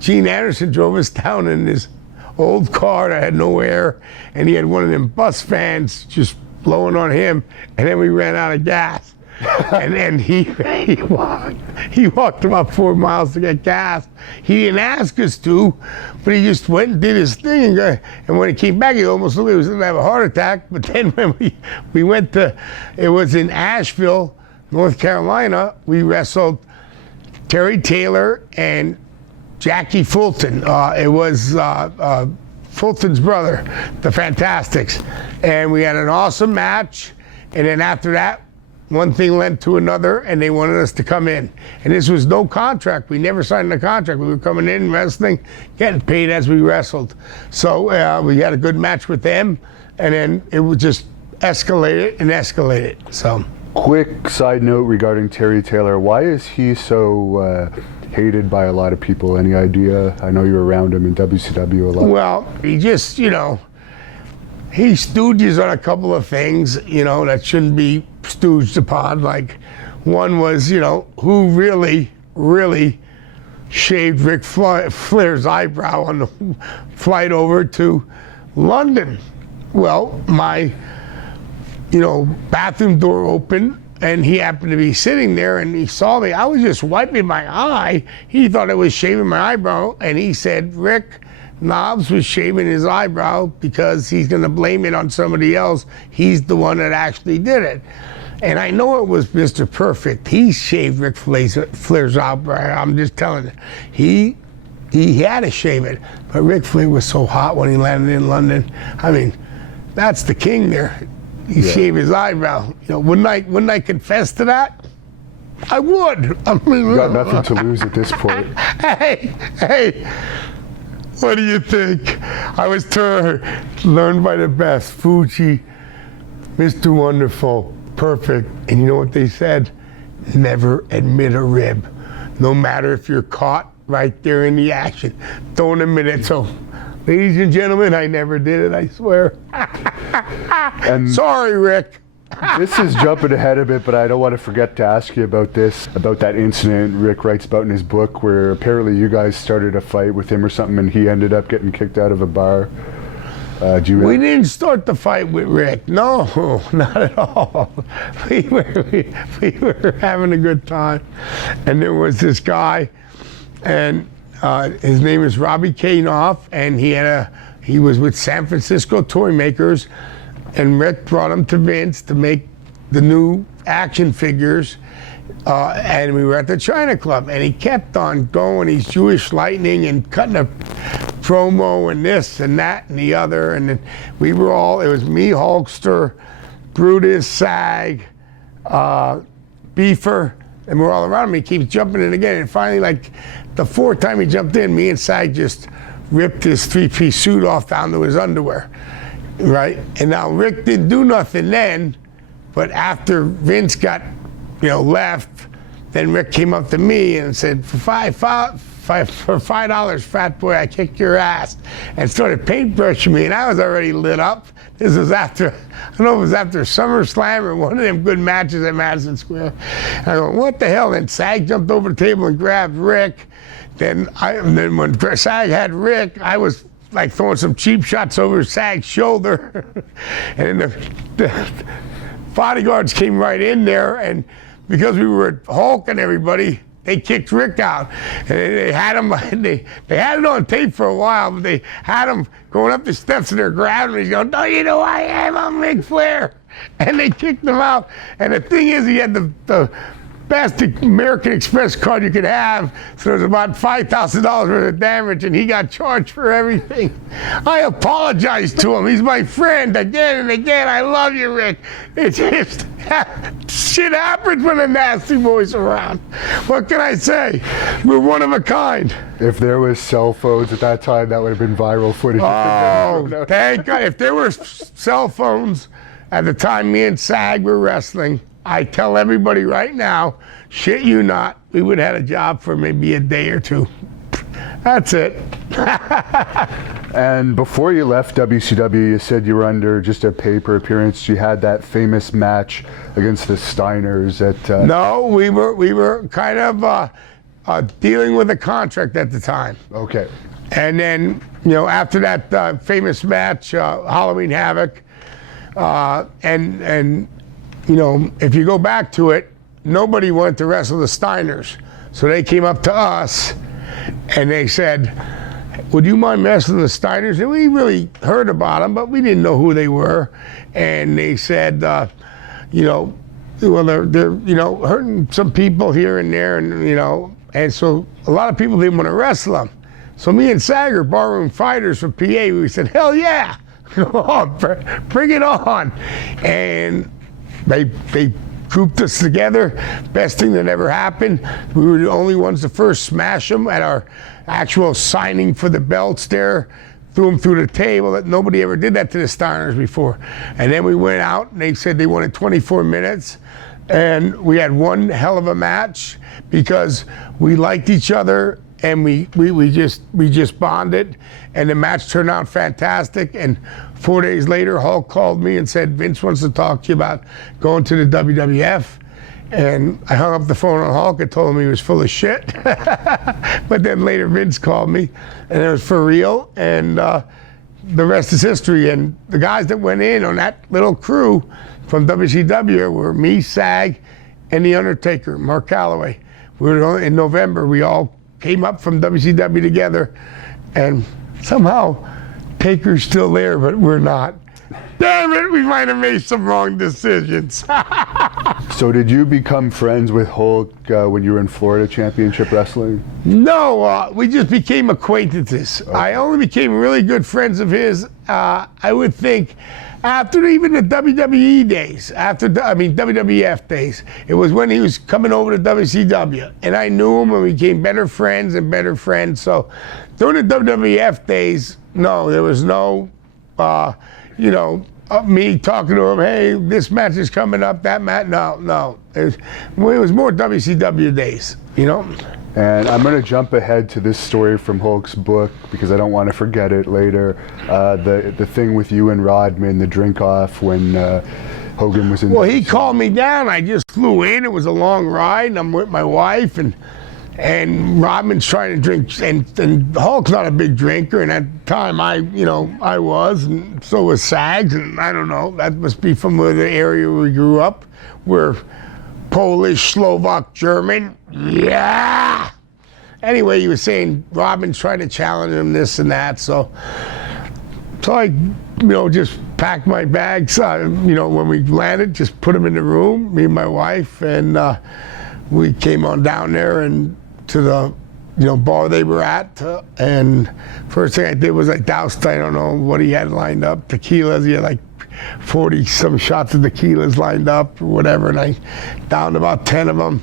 Gene Anderson drove us down in this old car that had no air, and he had one of them bus fans just blowing on him, and then we ran out of gas. And then he walked about 4 miles to get gas. He didn't ask us to, but he just went and did his thing. And when he came back, he almost looked like he was going to have a heart attack. But then when we went to, it was in Asheville, North Carolina, we wrestled Terry Taylor and Jackie Fulton. It was Fulton's brother, the Fantastics. And we had an awesome match. And then after that, one thing led to another, and they wanted us to come in. And this was no contract. We never signed a contract. We were coming in, wrestling, getting paid as we wrestled. So we had a good match with them, and then it would just escalate and escalate. So, quick side note regarding Terry Taylor. Why is he so hated by a lot of people? Any idea? I know you're around him in WCW a lot. Well, he just, he stooges on a couple of things, that shouldn't be stooged upon. Like, one was, who really shaved Ric Flair's eyebrow on the flight over to London. Well, my, bathroom door opened, and he happened to be sitting there, and he saw me. I was just wiping my eye. He thought I was shaving my eyebrow, and he said, Rick Knobs was shaving his eyebrow because he's going to blame it on somebody else. He's the one that actually did it. And I know it was Mr. Perfect. He shaved Ric Flair's eyebrow. I'm just telling you. He had to shave it. But Ric Flair was so hot when he landed in London. I mean, that's the king there. He shaved his eyebrow. Wouldn't I confess to that? I would. I mean, You got nothing to lose at this point. Hey, what do you think? I was learned by the best. Fuji, Mr. Wonderful, perfect. And you know what they said? Never admit a rib. No matter if you're caught right there in the action. Don't admit it. So, ladies and gentlemen, I never did it, I swear. And sorry, Rick. this is jumping ahead a bit, but I don't want to forget to ask you about that incident Rick writes about in his book, where apparently you guys started a fight with him or something, and he ended up getting kicked out of a bar. We didn't start the fight with Rick. No, not at all. We were having a good time, and there was this guy, and his name is Robbie Kanoff, and he was with San Francisco Toy Makers. And Rick brought him to Vince to make the new action figures. And we were at the China Club, and he kept on going. He's Jewish Lightning and cutting a promo and this and that and the other. And then it was me, Hulkster, Brutus, Sag, Beefer, and we're all around him. He keeps jumping in again. And finally, like the fourth time he jumped in, me and Sag just ripped his three-piece suit off down to his underwear. Right, and now Rick didn't do nothing then, but after Vince got, left, then Rick came up to me and said, for $5, fat boy, I kicked your ass, and started paintbrushing me, and I was already lit up. This was after, I don't know if it was after SummerSlam or one of them good matches at Madison Square. And I go, what the hell? And Sag jumped over the table and grabbed Rick. Then when Sag had Rick, I was like throwing some cheap shots over Sag's shoulder. And the bodyguards came right in there, and because we were Hulk and everybody, they kicked Rick out. And they had him, they had it on tape for a while, but they had him going up the steps and they're grabbing him. He's going, "No, you know who I am, I'm Ric Flair." And they kicked him out. And the thing is, he had the best American Express card you could have, so there was about $5,000 worth of damage, and he got charged for everything. I apologized to him. He's my friend again and again. I love you, Rick. It's just shit happens when the nasty boy's around. What can I say? We're one of a kind. If there was cell phones at that time, that would have been viral footage. Oh, thank God. If there were cell phones at the time me and Sag were wrestling, I tell everybody right now, shit you not, we would have had a job for maybe a day or two. That's it. And before you left WCW, you said you were under just a paper appearance. You had that famous match against the Steiners at... No, we were kind of dealing with a contract at the time. Okay. And then, after that famous match, Halloween Havoc, and if you go back to it, nobody wanted to wrestle the Steiners. So they came up to us and they said, would you mind wrestling the Steiners? And we really heard about them, but we didn't know who they were. And they said, well, they're hurting some people here and there, and so a lot of people didn't want to wrestle them. So me and Sag are borrowing fighters from PA. We said, hell yeah, bring it on. And they grouped us together. Best thing that ever happened. We were the only ones to first smash them at our actual signing for the belts there. Threw them through the table. That nobody ever did that to the Steiners before. And then we went out and they said they wanted 24 minutes. And we had one hell of a match because we liked each other and we just bonded, and the match turned out fantastic. And 4 days later, Hulk called me and said, Vince wants to talk to you about going to the WWF. And I hung up the phone on Hulk and told him he was full of shit. But then later Vince called me, and it was for real, and the rest is history. And the guys that went in on that little crew from WCW were me, Sag, and The Undertaker, Mark Calloway. In November, we all came up from WCW together, and somehow Taker's still there, but we're not. Damn it, we might have made some wrong decisions. So did you become friends with Hulk when you were in Florida Championship Wrestling? No, we just became acquaintances. Okay. I only became really good friends of his, I would think, after even the WWE days, WWF days. It was when he was coming over to WCW, and I knew him, and we became better friends and better friends. So during the WWF days, no, there was no, me talking to him, hey, this match is coming up, that match, no. It was more WCW days, And I'm going to jump ahead to this story from Hulk's book because I don't want to forget it later. The thing with you and Rodman, the drink off when Hogan was in. Well, he called me down. I just flew in. It was a long ride, and I'm with my wife, and Rodman's trying to drink, and Hulk's not a big drinker, and at the time I was, and so was Sags, and I don't know. That must be from the area we grew up. We're Polish, Slovak, German. Yeah. Anyway, he was saying Rodman's trying to challenge him, this and that. So I, just packed my bags. When we landed, just put them in the room, me and my wife, and we came on down there and to the bar they were at. And first thing I did was I doused, I don't know what he had lined up, tequilas. He had like 40 some shots of tequilas lined up or whatever, and I downed about 10 of them.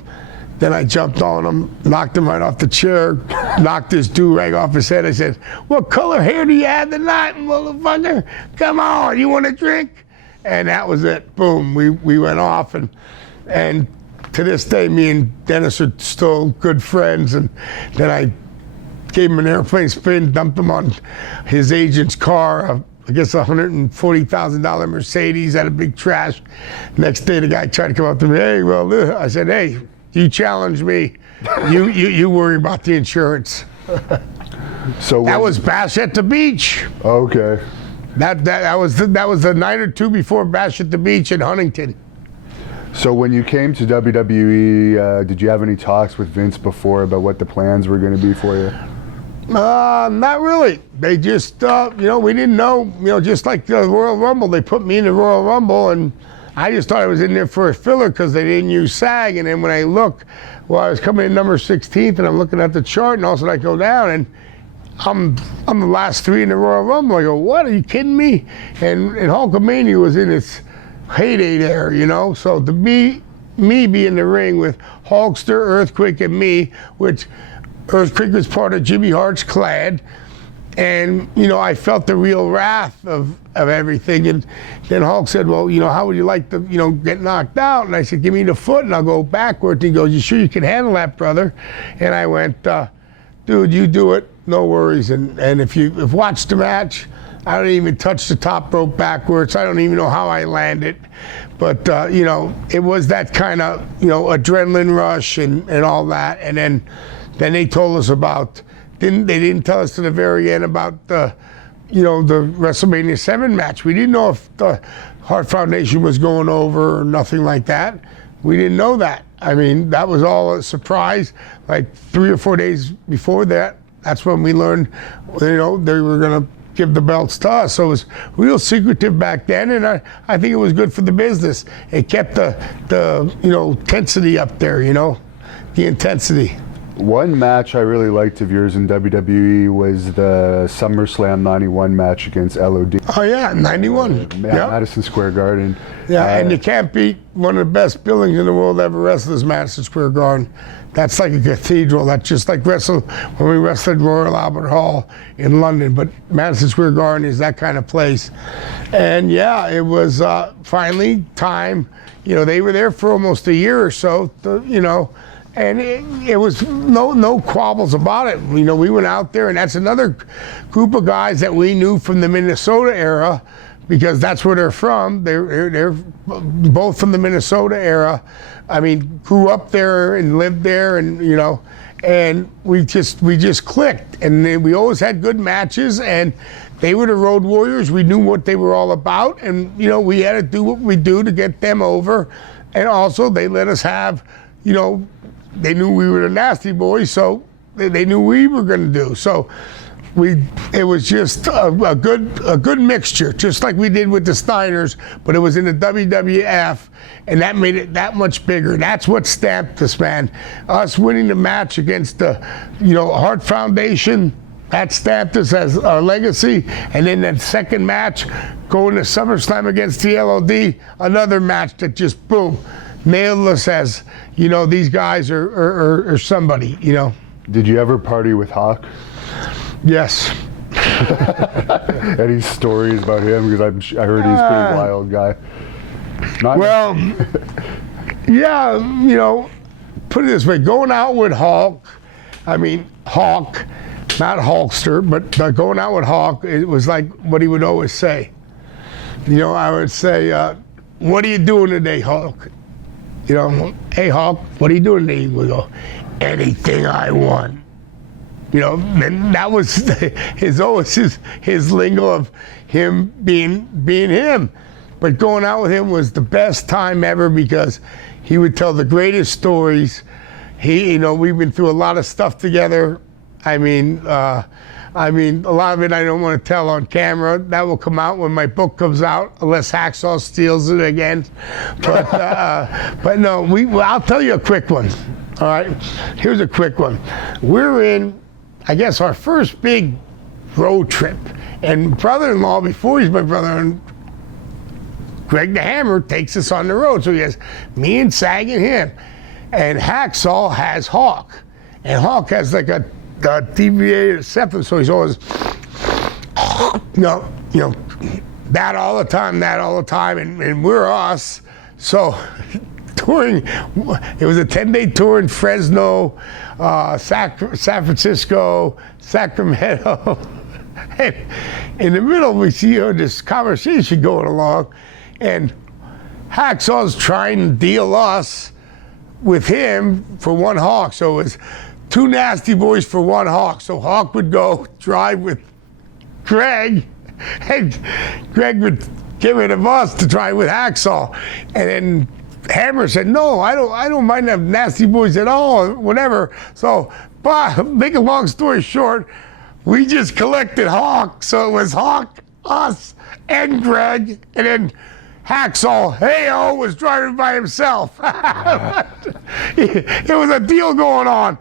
Then I jumped on him, knocked him right off the chair, knocked his do-rag off his head. I said, what color hair do you have tonight, motherfucker? Come on, you want a drink? And that was it. Boom, we went off. And to this day, me and Dennis are still good friends. And then I gave him an airplane spin, dumped him on his agent's car, I guess $140,000 Mercedes, had a big trash. Next day, the guy tried to come up to me, hey, well, I said, hey, you challenge me. You worry about the insurance. So that was Bash at the Beach. Okay. That was the night or two before Bash at the Beach in Huntington. So when you came to WWE, did you have any talks with Vince before about what the plans were going to be for you? Not really. They just, we didn't know, just like the Royal Rumble, they put me in the Royal Rumble, and I just thought I was in there for a filler because they didn't use SAG. And then when I look, I was coming in number 16th, and I'm looking at the chart, and all of a sudden I go down, and I'm the last three in the Royal Rumble. I go, what? Are you kidding me? And Hulkamania was in its heyday there, So to me be in the ring with Hulkster, Earthquake, and me, which Earthquake was part of Jimmy Hart's Clan, and I felt the real wrath of everything. And then Hulk said, well, how would you like to get knocked out? And I said, give me the foot and I'll go backwards. He goes, you sure you can handle that, brother? And I went, dude, you do it, no worries. And if you've watched the match, I don't even touch the top rope backwards. I don't even know how I landed. But, it was that kind of, adrenaline rush and all that. And then they told us about, they didn't tell us to the very end about the WrestleMania 7 match. We didn't know if the Hart Foundation was going over or nothing like that. We didn't know that. I mean, that was all a surprise. Like 3 or 4 days before that, that's when we learned, they were going to give the belts to us. So it was real secretive back then, and I think it was good for the business. It kept the intensity up there, the intensity. One match I really liked of yours in WWE was the SummerSlam 91 match against LOD. Oh yeah, 91. Madison Square Garden. Yeah, and you can't beat one of the best buildings in the world ever wrestled is Madison Square Garden. That's like a cathedral. That's just like when we wrestled Royal Albert Hall in London. But Madison Square Garden is that kind of place. And yeah, it was finally time. They were there for almost a year or so, and it was no quabbles about it. We went out there, and that's another group of guys that we knew from the Minnesota era, because that's where they're from. They're both from the Minnesota era. I mean, grew up there and lived there, and and we just clicked, and we always had good matches, and they were the Road Warriors. We knew what they were all about, and we had to do what we do to get them over, and also they let us have, they knew we were the Nasty Boys, so they knew we were going to do. So it was just a good mixture, just like we did with the Steiners, but it was in the WWF, and that made it that much bigger. That's what stamped us, man. Us winning the match against the Hart Foundation, that stamped us as our legacy. And then that second match, going to SummerSlam against the LOD, another match that just boom, nailed us as, these guys are somebody, Did you ever party with Hawk? Yes. Any stories about him? Because I heard he's a pretty wild guy. Well, yeah, put it this way, going out with Hawk, not Hulkster, but going out with Hawk, it was like what he would always say. I would say, what are you doing today, Hawk? Hey, Hawk, what are you doing today? He would go, anything I want. And that was his lingo of him being him. But going out with him was the best time ever because he would tell the greatest stories. We've been through a lot of stuff together. A lot of it I don't want to tell on camera. That will come out when my book comes out, unless Hacksaw steals it again. But no, I'll tell you a quick one. All right, here's a quick one. We're in, I guess, our first big road trip, and brother-in-law, before he's my brother, Greg the Hammer takes us on the road. So he has me and Sag and him, and Hacksaw has Hawk, and Hawk has like a deviated septum, so he's always that all the time, and we're us. So touring, it was a 10-day tour in Fresno, San Francisco, Sacramento, and in the middle we see this conversation going along, and Hacksaw's trying to deal us with him for one Hawk. So it was two nasty boys for one Hawk. So Hawk would go drive with Greg, and Greg would get rid of us to drive with Hacksaw. And then Hammer said, no, I don't mind them nasty boys at all, whatever. So, but make a long story short, we just collected Hawk. So it was Hawk, us, and Greg, and then Hacksaw, hey-oh, was driving by himself. It was a deal going on.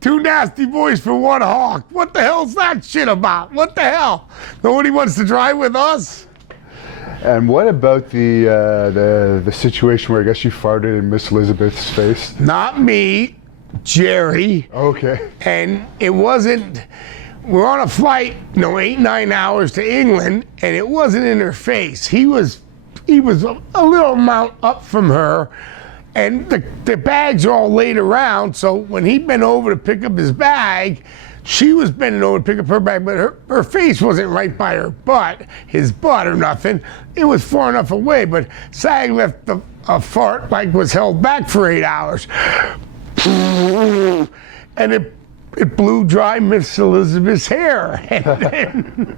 Two nasty boys for one Hawk. What the hell's that shit about? What the hell? Nobody wants to drive with us? And what about the situation where I guess you farted in Miss Elizabeth's face? Not me, Jerry. Okay. And it wasn't, we're on a flight, 8-9 hours to England, and it wasn't in her face. He was a little amount up from her, and the bags are all laid around, so when he bent over to pick up his bag, she was bending over to pick up her bag, but her face wasn't right by her butt, his butt or nothing. It was far enough away, but Sag left a fart like was held back for 8 hours. And it blew dry Miss Elizabeth's hair. And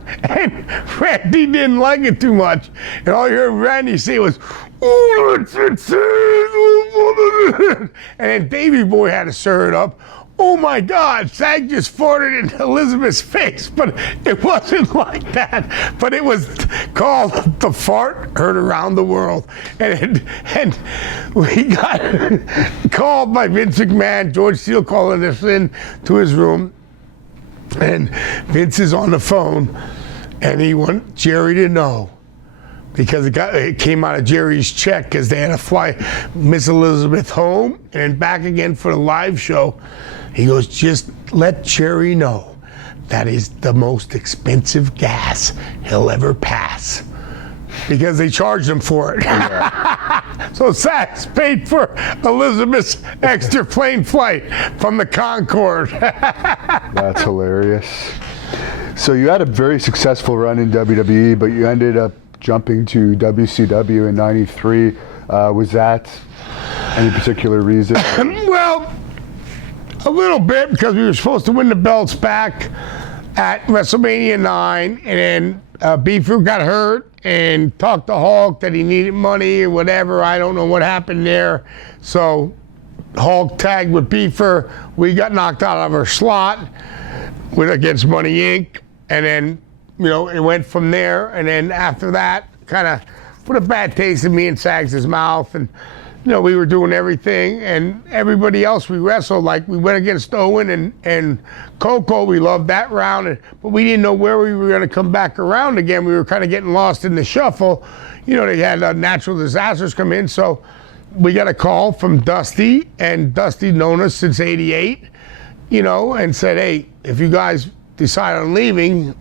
Randy didn't like it too much. And all you heard Randy say was, and then Davey Boy had to stir it up. Oh my God, Sag just farted in Elizabeth's face, but it wasn't like that. But it was called the fart heard around the world. And we got called by Vince McMahon, George Steele calling us in to his room. And Vince is on the phone, and he wanted Jerry to know, because it came out of Jerry's check, because they had to fly Miss Elizabeth home and back again for the live show. He goes, just let Jerry know that is the most expensive gas he'll ever pass, because they charged him for it. Yeah. So Sachs paid for Elizabeth's extra plane flight from the Concorde. That's hilarious. So you had a very successful run in WWE, but you ended up jumping to WCW in '93. Was that any particular reason? Well, a little bit, because we were supposed to win the belts back at WrestleMania 9, and then Beaver got hurt and talked to Hulk that he needed money or whatever. I don't know what happened there. So Hulk tagged with Beaver. We got knocked out of our slot against Money Inc. And then, it went from there. And then after that, kind of put a bad taste in me and Sags' mouth. And we were doing everything, and everybody else we wrestled, like we went against Owen and Coco. We loved that round, but we didn't know where we were going to come back around again. We were kind of getting lost in the shuffle. They had natural disasters come in, so we got a call from Dusty, and Dusty known us since '88, and said, hey, if you guys decide on leaving,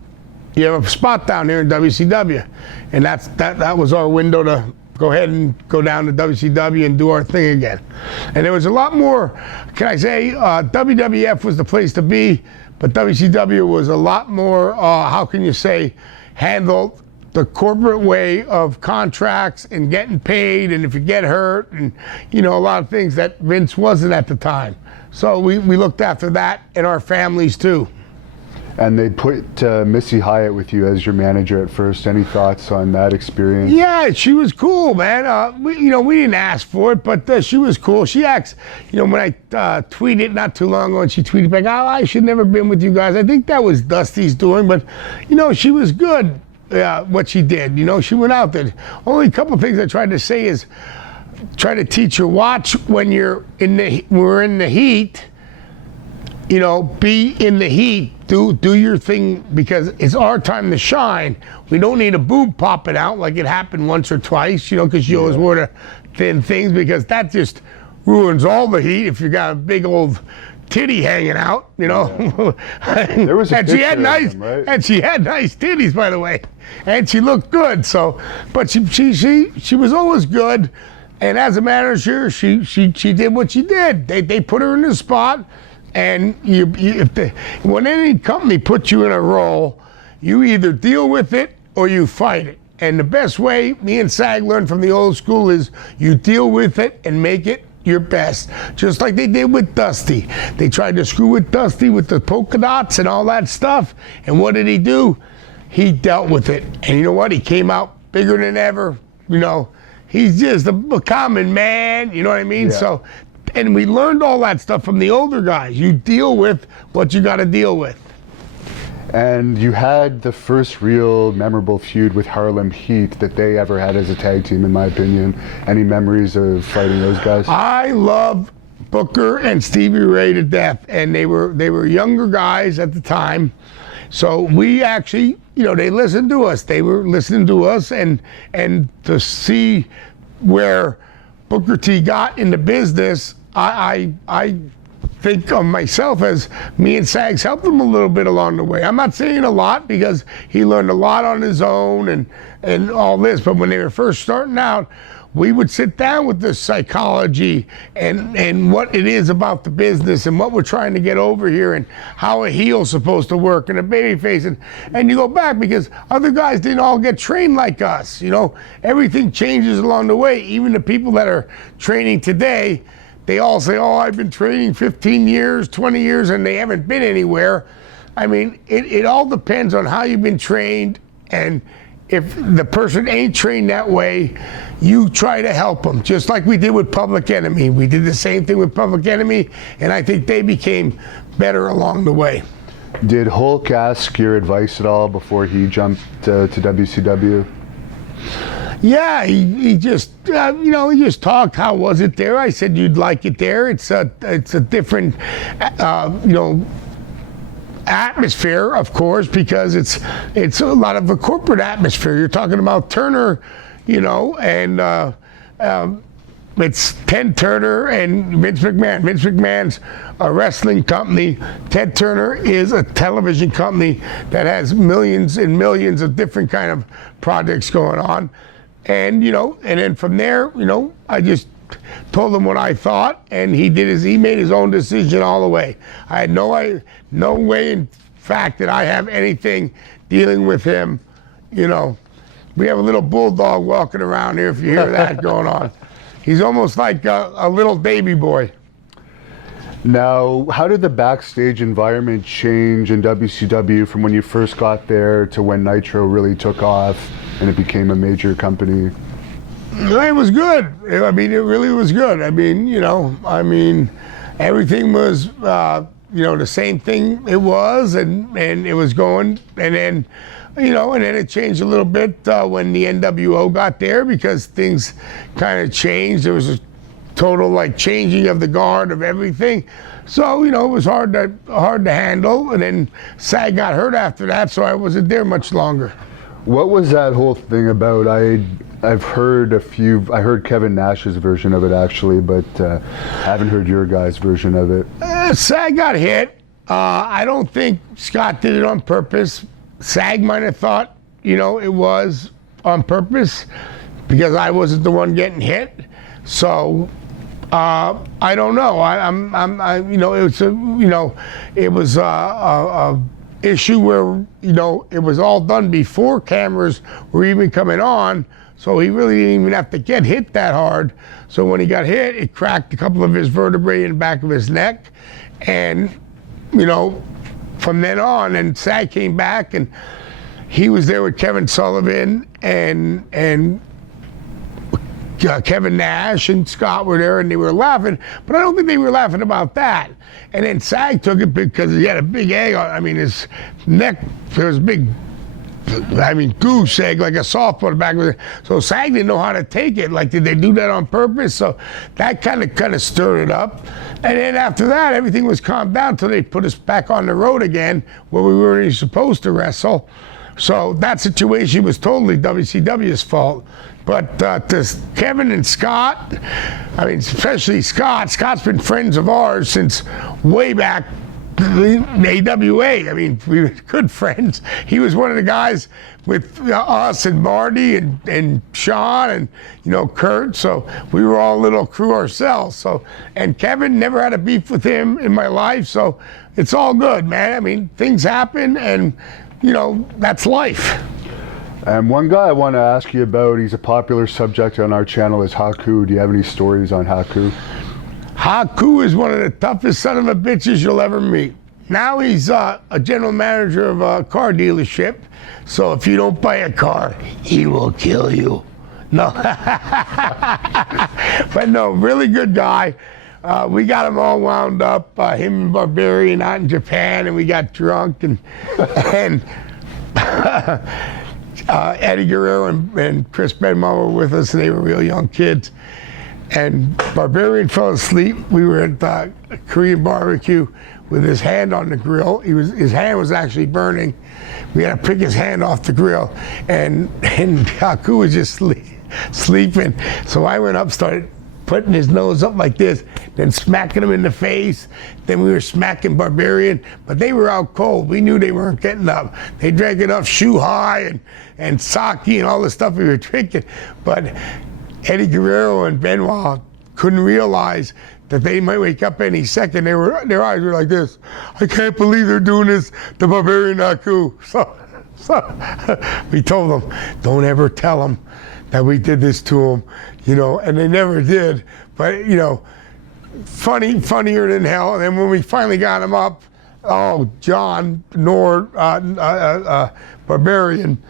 you have a spot down here in WCW. And that was our window to go ahead and go down to WCW and do our thing again. And there was a lot more, can I say, WWF was the place to be, but WCW was a lot more, how can you say, handled the corporate way of contracts and getting paid, and if you get hurt, and a lot of things that Vince wasn't at the time. So we looked after that and our families too. And they put Missy Hyatt with you as your manager at first. Any thoughts on that experience? Yeah, she was cool, man. We didn't ask for it, but she was cool. She acts, when I tweeted not too long ago, and she tweeted back, oh, I should never been with you guys. I think that was Dusty's doing, but, she was good, what she did. She went out there. Only a couple things I tried to say is, try to teach her, watch when we're in the heat, be in the heat, do your thing, because it's our time to shine. We don't need a boob popping out like it happened once or twice, because you always wore the thin things, because that just ruins all the heat if you got a big old titty hanging out, Yeah. There was a and she had picture of nice, them, right? and she had nice titties, by the way, and she looked good. So, but she was always good, and as a manager, she did what she did. They put her in the spot. And when any company puts you in a role, you either deal with it or you fight it. And the best way me and Sag learned from the old school is you deal with it and make it your best. Just like they did with Dusty. They tried to screw with Dusty with the polka dots and all that stuff. And what did he do? He dealt with it. And you know what? He came out bigger than ever. He's just a common man. You know what I mean? Yeah. So. And we learned all that stuff from the older guys. You deal with what you got to deal with. And you had the first real memorable feud with Harlem Heat that they ever had as a tag team, in my opinion. Any memories of fighting those guys? I love Booker and Stevie Ray to death, and they were younger guys at the time. So we actually, they listened to us. They were listening to us, and to see where Booker T got in the business, I think of myself as me and Sags helped him a little bit along the way. I'm not saying a lot because he learned a lot on his own and all this, but when they were first starting out, we would sit down with the psychology and what it is about the business and what we're trying to get over here and how a heel's supposed to work and a baby face. And you go back because other guys didn't all get trained like us. Everything changes along the way. Even the people that are training today, they all say, oh, I've been training 15 years, 20 years, and they haven't been anywhere. I mean, it all depends on how you've been trained, and if the person ain't trained that way, you try to help them, just like we did with Public Enemy. We did the same thing with Public Enemy, and I think they became better along the way. Did Hulk ask your advice at all before he jumped to WCW? Yeah, he just, he just talked. How was it there? I said, you'd like it there. It's a different, atmosphere, of course, because it's a lot of a corporate atmosphere. You're talking about Turner, and it's Ted Turner and Vince McMahon. Vince McMahon's a wrestling company. Ted Turner is a television company that has millions and millions of different kind of projects going on. And, and then from there, I just told him what I thought, and he made his own decision all the way. I had no way in fact that I have anything dealing with him. We have a little bulldog walking around here, if you hear that going on. He's almost like a little baby boy. Now, how did the backstage environment change in WCW from when you first got there to when Nitro really took off and it became a major company? It was good. I mean, it really was good. I mean, everything was, the same thing it was, and it was going, and then, and then it changed a little bit when the NWO got there because things kind of changed. There was total like changing of the guard of everything. So, you know, it was hard to handle. And then SAG got hurt after that, so I wasn't there much longer. What was that whole thing about? I've heard I heard Kevin Nash's version of it actually, but haven't heard your guys' version of it. SAG got hit. I don't think Scott did it on purpose. SAG might have thought, you know, it was on purpose because I wasn't the one getting hit. So I don't know. You know, it was a issue where, you know, it was all done before cameras were even coming on. So he really didn't even have to get hit that hard. So when he got hit, it cracked a couple of his vertebrae in the back of his neck. And, you know, from then on, and SAG came back, and he was there with Kevin Sullivan and Kevin Nash and Scott were there, and they were laughing. But I don't think they were laughing about that. And then SAG took it because he had a big egg on. I mean, his neck, there was a big, goose egg, like a softball in the back of it. So SAG didn't know how to take it. Like, did they do that on purpose? So that kind of stirred it up. And then after that, everything was calmed down until they put us back on the road again, where we weren't even supposed to wrestle. So that situation was totally WCW's fault. But to Kevin and Scott, I mean, especially Scott's been friends of ours since way back in AWA. I mean, we were good friends. He was one of the guys with us and Marty and Sean and, you know, Kurt. So we were all a little crew ourselves. So, and Kevin, never had a beef with him in my life. So it's all good, man. I mean, things happen, and, you know, that's life. And one guy I want to ask you about, he's a popular subject on our channel, is Haku. Do you have any stories on Haku? Haku is one of the toughest son of a bitches you'll ever meet. Now he's a general manager of a car dealership. So if you don't buy a car, he will kill you. No. But no, really good guy. We got him all wound up, him and Barbarian out in Japan, and we got drunk, and Eddie Guerrero and Chris Benoit were with us, and they were real young kids. And Barbarian fell asleep. We were at the Korean barbecue with his hand on the grill. His hand was actually burning. We had to pick his hand off the grill, and Haku was just sleeping. So I went up, started putting his nose up like this, then smacking him in the face. Then we were smacking Barbarian, but they were out cold. We knew they weren't getting up. They drank enough shoe high and sake and all the stuff we were drinking. But Eddie Guerrero and Benoit couldn't realize that they might wake up any second. Their eyes were like this. I can't believe they're doing this to Barbarian Haku. So we told them, don't ever tell them that we did this to them, you know, and they never did. But, you know, funnier than hell. And then when we finally got him up, John Nord, Barbarian,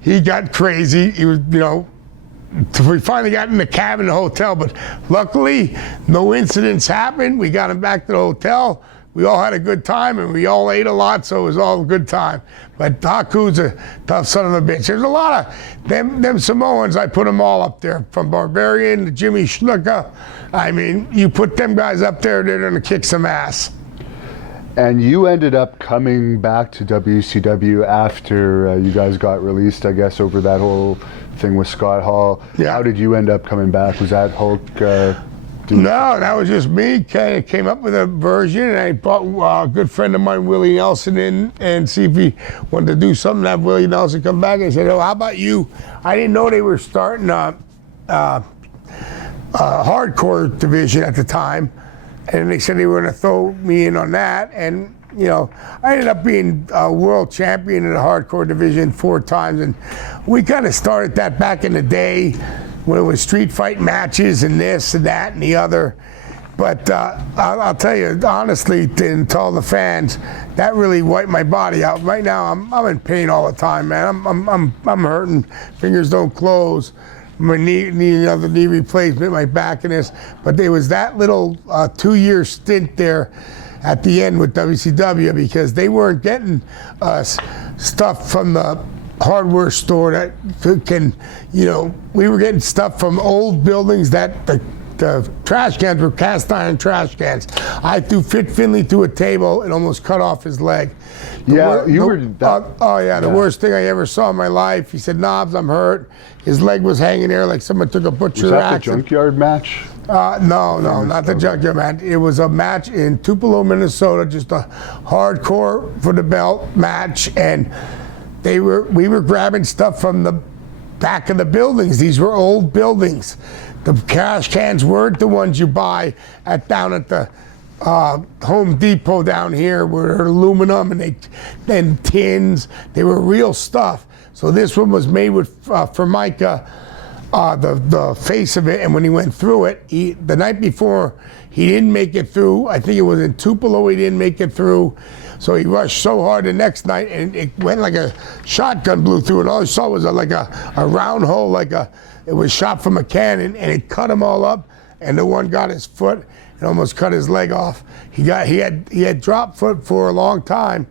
he got crazy. He was, you know, we finally got in the cabin of the hotel, but luckily no incidents happened. We got him back to the hotel. We all had a good time, and we all ate a lot, so it was all a good time. But Haku's a tough son of a bitch. There's a lot of them Samoans. I put them all up there, from Barbarian to Jimmy Snuka. I mean, you put them guys up there, they're gonna kick some ass. And you ended up coming back to WCW after you guys got released, I guess, over that whole thing with Scott Hall. Yeah. How did you end up coming back? Was that Hulk? No, that was just me. Kind of came up with a version, and I brought a good friend of mine, Willie Nelson, in and see if he wanted to do something. Have Willie Nelson come back. I said, "Oh, how about you?" I didn't know they were starting a hardcore division at the time, and they said they were going to throw me in on that. And you know, I ended up being a world champion in the hardcore division 4 times, and we kind of started that back in the day when it was street fight matches and this and that and the other. But I'll tell you honestly, to all the fans, that really wiped my body out. Right now, I'm in pain all the time, man. I'm hurting. Fingers don't close. My knee another knee replacement, my back and this. But there was that little 2-year stint there at the end with WCW, because they weren't getting stuff from the hardware store that can, you know, we were getting stuff from old buildings that the the trash cans were cast iron trash cans. I threw Fit Finley through a table and almost cut off his leg. The worst thing I ever saw in my life. He said, "Knobs, I'm hurt." His leg was hanging there like someone took a butcher axe. Was that axe. the junkyard match? No, not the junkyard match. It was a match in Tupelo, Minnesota, just a hardcore for the belt match, and we were grabbing stuff from the back of the buildings. These were old buildings. The trash cans weren't the ones you buy down at the Home Depot down here, were aluminum and tins. They were real stuff. So this one was made with Formica, the face of it, and when he went through it, the night before, he didn't make it through. I think it was in Tupelo he didn't make it through. So he rushed so hard the next night, and it went like a shotgun blew through, and all he saw was like a round hole, it was shot from a cannon, and it cut him all up, and the one got his foot and almost cut his leg off. He had drop foot for a long time,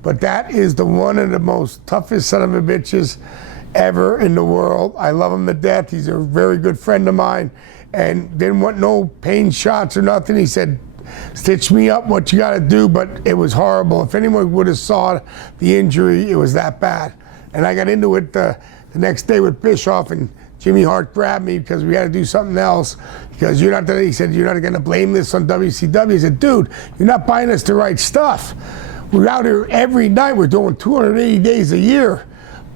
but that is one of the most toughest son of a bitches ever in the world. I love him to death. He's a very good friend of mine, and didn't want no pain shots or nothing. He said, "Stitch me up, what you got to do," but it was horrible. If anyone would have saw the injury, it was that bad. And I got into it the next day with Bischoff, and Jimmy Hart grabbed me because we had to do something else. Because he said, "You're not going to blame this on WCW." I said, "Dude, you're not buying us the right stuff. We're out here every night. We're doing 280 days a year.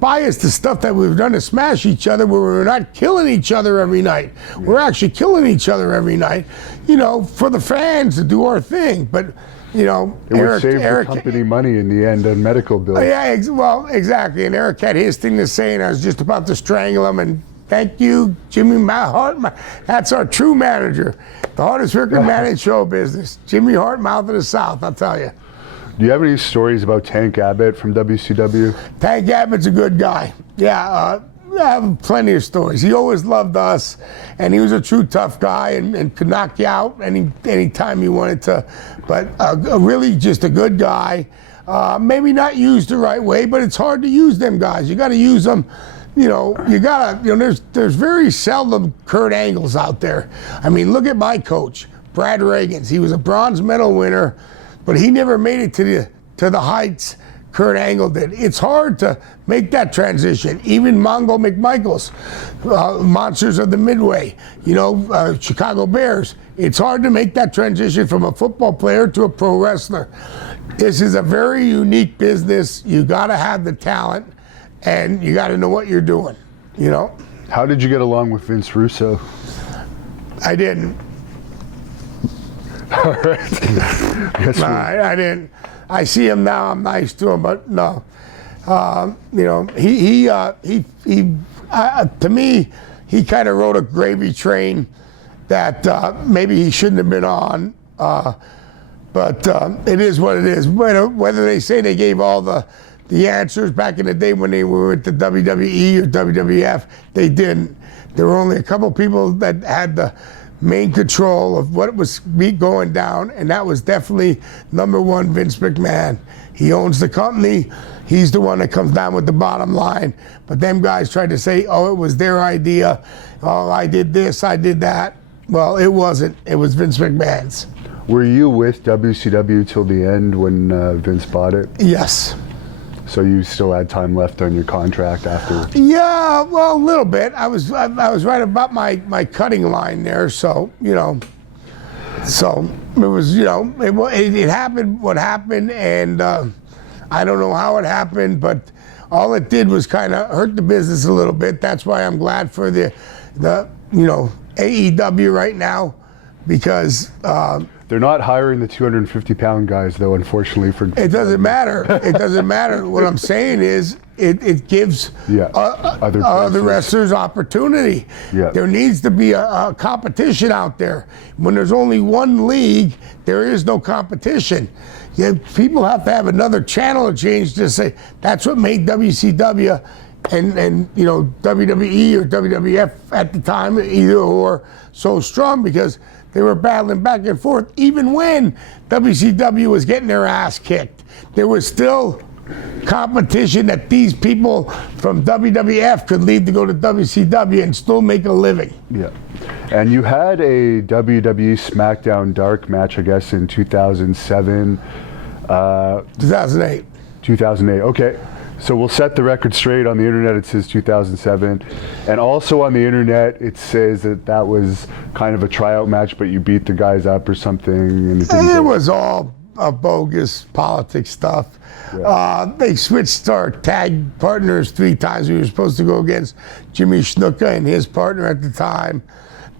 Buy us the stuff that we've done to smash each other, where we're not killing each other every night. We're actually killing each other every night, for the fans to do our thing." But, it would save the company money in the end on medical bills. Yeah, exactly. And Eric had his thing to say, and I was just about to strangle him. And thank you, Jimmy Hart. That's our true manager, the hardest working man in show business. Jimmy Hart, Mouth of the South, I'll tell you. Do you have any stories about Tank Abbott from WCW? Tank Abbott's a good guy. Yeah, I have plenty of stories. He always loved us, and he was a true tough guy and could knock you out any time he wanted to. But really just a good guy. Maybe not used the right way, but it's hard to use them guys. You got to use them. There's very seldom Kurt Angles out there. I mean, look at my coach, Brad Reagans. He was a bronze medal winner, but he never made it to the heights Kurt Angle did. It's hard to make that transition. Even Mongo McMichaels, Monsters of the Midway, Chicago Bears. It's hard to make that transition from a football player to a pro wrestler. This is a very unique business. You got to have the talent, and you got to know what you're doing. How did you get along with Vince Russo? I didn't. All right. I didn't. I see him now. I'm nice to him, but no. To me, he kind of rode a gravy train that maybe he shouldn't have been on. But it is what it is. Whether they say they gave all the answers back in the day when they were with the WWE or WWF, they didn't. There were only a couple people that had the main control of what was going down, and that was definitely number one, Vince McMahon. He owns the company. He's the one that comes down with the bottom line. But them guys tried to say, "Oh, it was their idea. Oh, I did this, I did that." Well, it wasn't. It was Vince McMahon's. Were you with WCW till the end when Vince bought it? Yes. So you still had time left on your contract after? Yeah, well, a little bit. I was right about my cutting line there, so so it was it happened what happened, and I don't know how it happened, but all it did was kind of hurt the business a little bit. That's why I'm glad for the AEW right now, because they're not hiring the 250-pound guys, though, unfortunately. It doesn't matter. It doesn't matter. What I'm saying is it gives other wrestlers opportunity. Yeah. There needs to be a competition out there. When there's only one league, there is no competition. People have to have another channel to change to say that's what made WCW and WWE or WWF at the time, either or, so strong, because they were battling back and forth. Even when WCW was getting their ass kicked, there was still competition that these people from WWF could leave to go to WCW and still make a living. Yeah. And you had a WWE SmackDown Dark match, I guess, in 2007. 2008. 2008, okay. So we'll set the record straight. On the internet it says 2007. And also on the internet it says that that was kind of a tryout match, but you beat the guys up or something. And it was all bogus politics stuff. Yeah. They switched our tag partners 3 times. We were supposed to go against Jimmy Snuka and his partner at the time.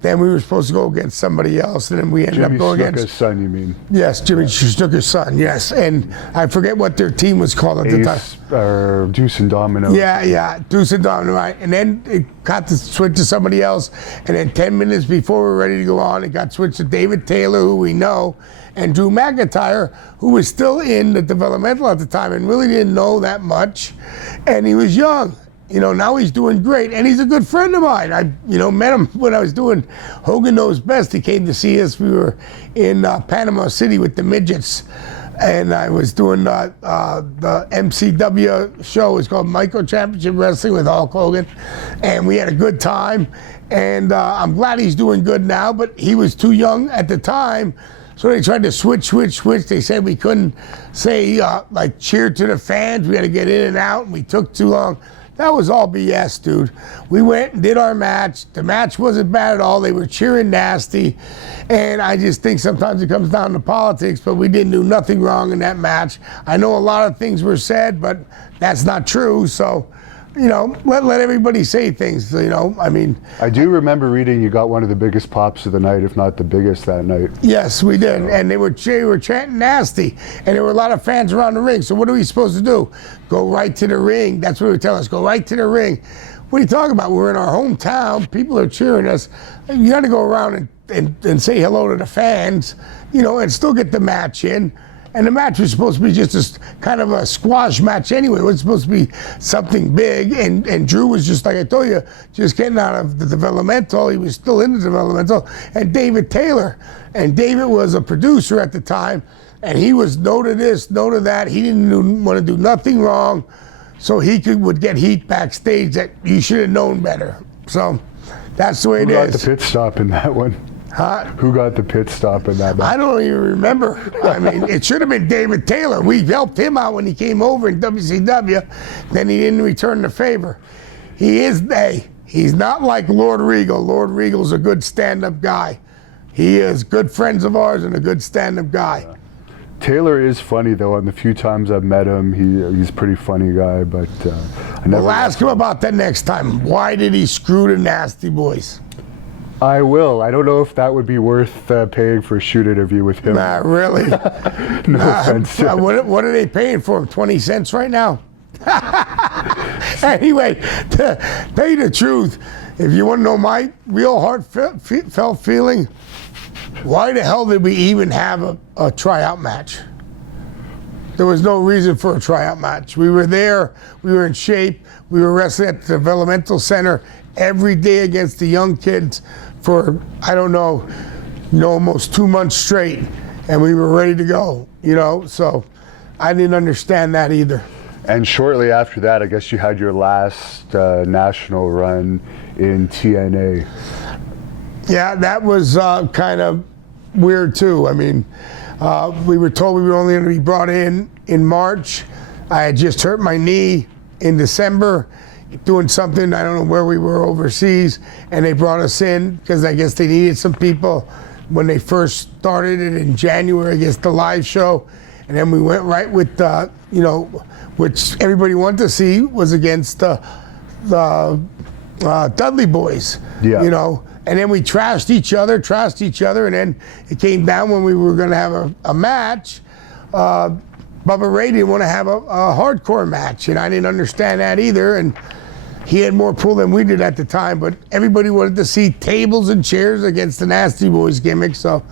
Then we were supposed to go against somebody else, and then we ended up going against... Jimmy Snuka's son, you mean? Yes, Jimmy Snuka's son, yes. And I forget what their team was called at the time. Or Deuce and Domino. Yeah, Deuce and Domino, right. And then it got to switch to somebody else, and then 10 minutes before we were ready to go on, it got switched to David Taylor, who we know, and Drew McIntyre, who was still in the developmental at the time and really didn't know that much, and he was young. You know, now he's doing great, and he's a good friend of mine. I, met him when I was doing Hogan Knows Best. He came to see us. We were in Panama City with the midgets, and I was doing the MCW show. It's called Micro Championship Wrestling with Hulk Hogan, and we had a good time. And I'm glad he's doing good now, but he was too young at the time. So they tried to switch. They said we couldn't say, like, cheer to the fans. We had to get in and out, and we took too long. That was all BS, dude. We went and did our match. The match wasn't bad at all. They were cheering nasty. And I just think sometimes it comes down to politics, but we didn't do nothing wrong in that match. I know a lot of things were said, but that's not true. So, let everybody say things, I do remember reading you got one of the biggest pops of the night, if not the biggest that night. Yes, we did. And they were chanting nasty. And there were a lot of fans around the ring. So what are we supposed to do? Go right to the ring. That's what they were telling us. Go right to the ring. What are you talking about? We're in our hometown. People are cheering us. You got to go around and say hello to the fans, and still get the match in. And the match was supposed to be just a kind of a squash match anyway. It was supposed to be something big. And Drew was just, like I told you, just getting out of the developmental. He was still in the developmental. And David Taylor. And David was a producer at the time. And he was no to this, no to that. He didn't want to do nothing wrong. So he would get heat backstage that you should have known better. So that's the way it is. Who got the pit stop in that one? Huh? Who got the pit stop in that match? I don't even remember. I mean, it should have been David Taylor. We helped him out when he came over in WCW. Then he didn't return the favor. He's not like Lord Regal. Lord Regal's a good stand-up guy. He is good friends of ours and a good stand-up guy. Taylor is funny, though. On the few times I've met him, he's a pretty funny guy, but I never... We'll ask him about that next time. Why did he screw the Nasty Boys? I will. I don't know if that would be worth paying for a shoot interview with him. Nah, really? No offense. What are they paying for him? 20 cents right now? Anyway, to tell you the truth, if you want to know my real heartfelt feeling, why the hell did we even have a tryout match? There was no reason for a tryout match. We were there, we were in shape, we were wrestling at the developmental center every day against the young kids for, I don't know, almost 2 months straight, and we were ready to go, so I didn't understand that either. And shortly after that, I guess you had your last national run in TNA. Yeah, that was kind of weird too. I mean, we were told we were only going to be brought in March. I had just hurt my knee in December doing something, I don't know where we were, overseas, and they brought us in because I guess they needed some people when they first started it in January, I guess, the live show. And then we went right with, which everybody wanted to see was against the Dudley Boys, yeah. And then we trashed each other, and then it came down when we were going to have a match. Bubba Ray didn't want to have a hardcore match, and I didn't understand that either. And he had more pull than we did at the time, but everybody wanted to see tables and chairs against the Nasty Boys gimmick. So,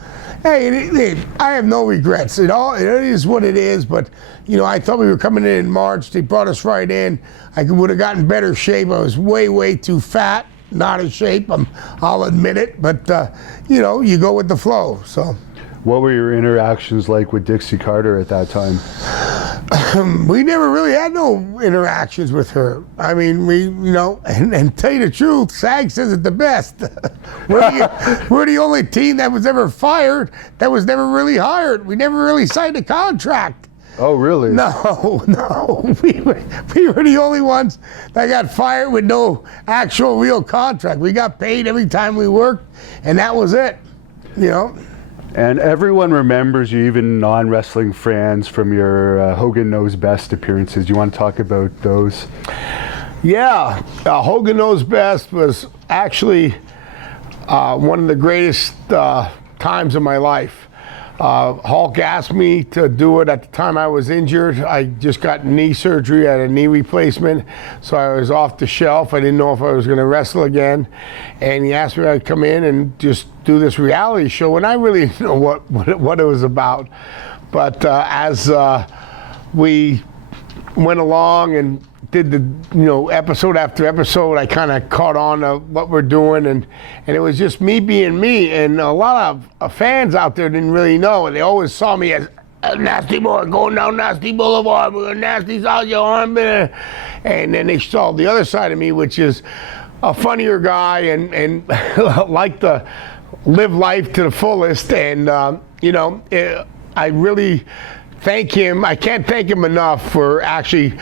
hey, I have no regrets. It is what it is. But I thought we were coming in March. They brought us right in. I would have gotten better shape. I was way too fat. Not in shape, I'll admit it, but you go with the flow. So, what were your interactions like with Dixie Carter at that time? We never really had no interactions with her. I mean, and tell you the truth, SAG says it the best. We're the only team that was ever fired that was never really hired. We never really signed a contract. Oh, really? No. We were the only ones that got fired with no actual real contract. We got paid every time we worked, and that was it, And everyone remembers you, even non-wrestling fans, from your Hogan Knows Best appearances. Do you want to talk about those? Yeah, Hogan Knows Best was actually one of the greatest times of my life. Hulk asked me to do it at the time I was injured. I just got knee surgery, I had a knee replacement, so I was off the shelf. I didn't know if I was going to wrestle again, and he asked me if I'd come in and just do this reality show, and I really didn't know what it was about. But as we went along and did the episode after episode, I kind of caught on to what we're doing, and it was just me being me, and a lot of fans out there didn't really know, and they always saw me as a nasty boy going down Nasty Boulevard with a nasty out your arm, and then they saw the other side of me, which is a funnier guy and like to live life to the fullest, and I really thank him. I can't thank him enough for actually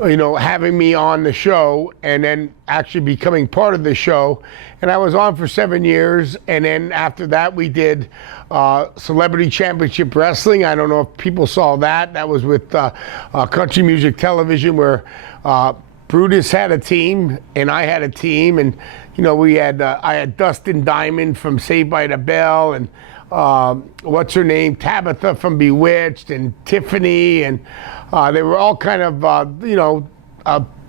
having me on the show and then actually becoming part of the show. And I was on for 7 years, and then after that we did Celebrity Championship Wrestling. I don't know if people saw that. That was with Country Music Television, where Brutus had a team and I had a team, and we had I had Dustin Diamond from Saved by the Bell, and what's her name, Tabitha from Bewitched, and Tiffany, and they were all kind of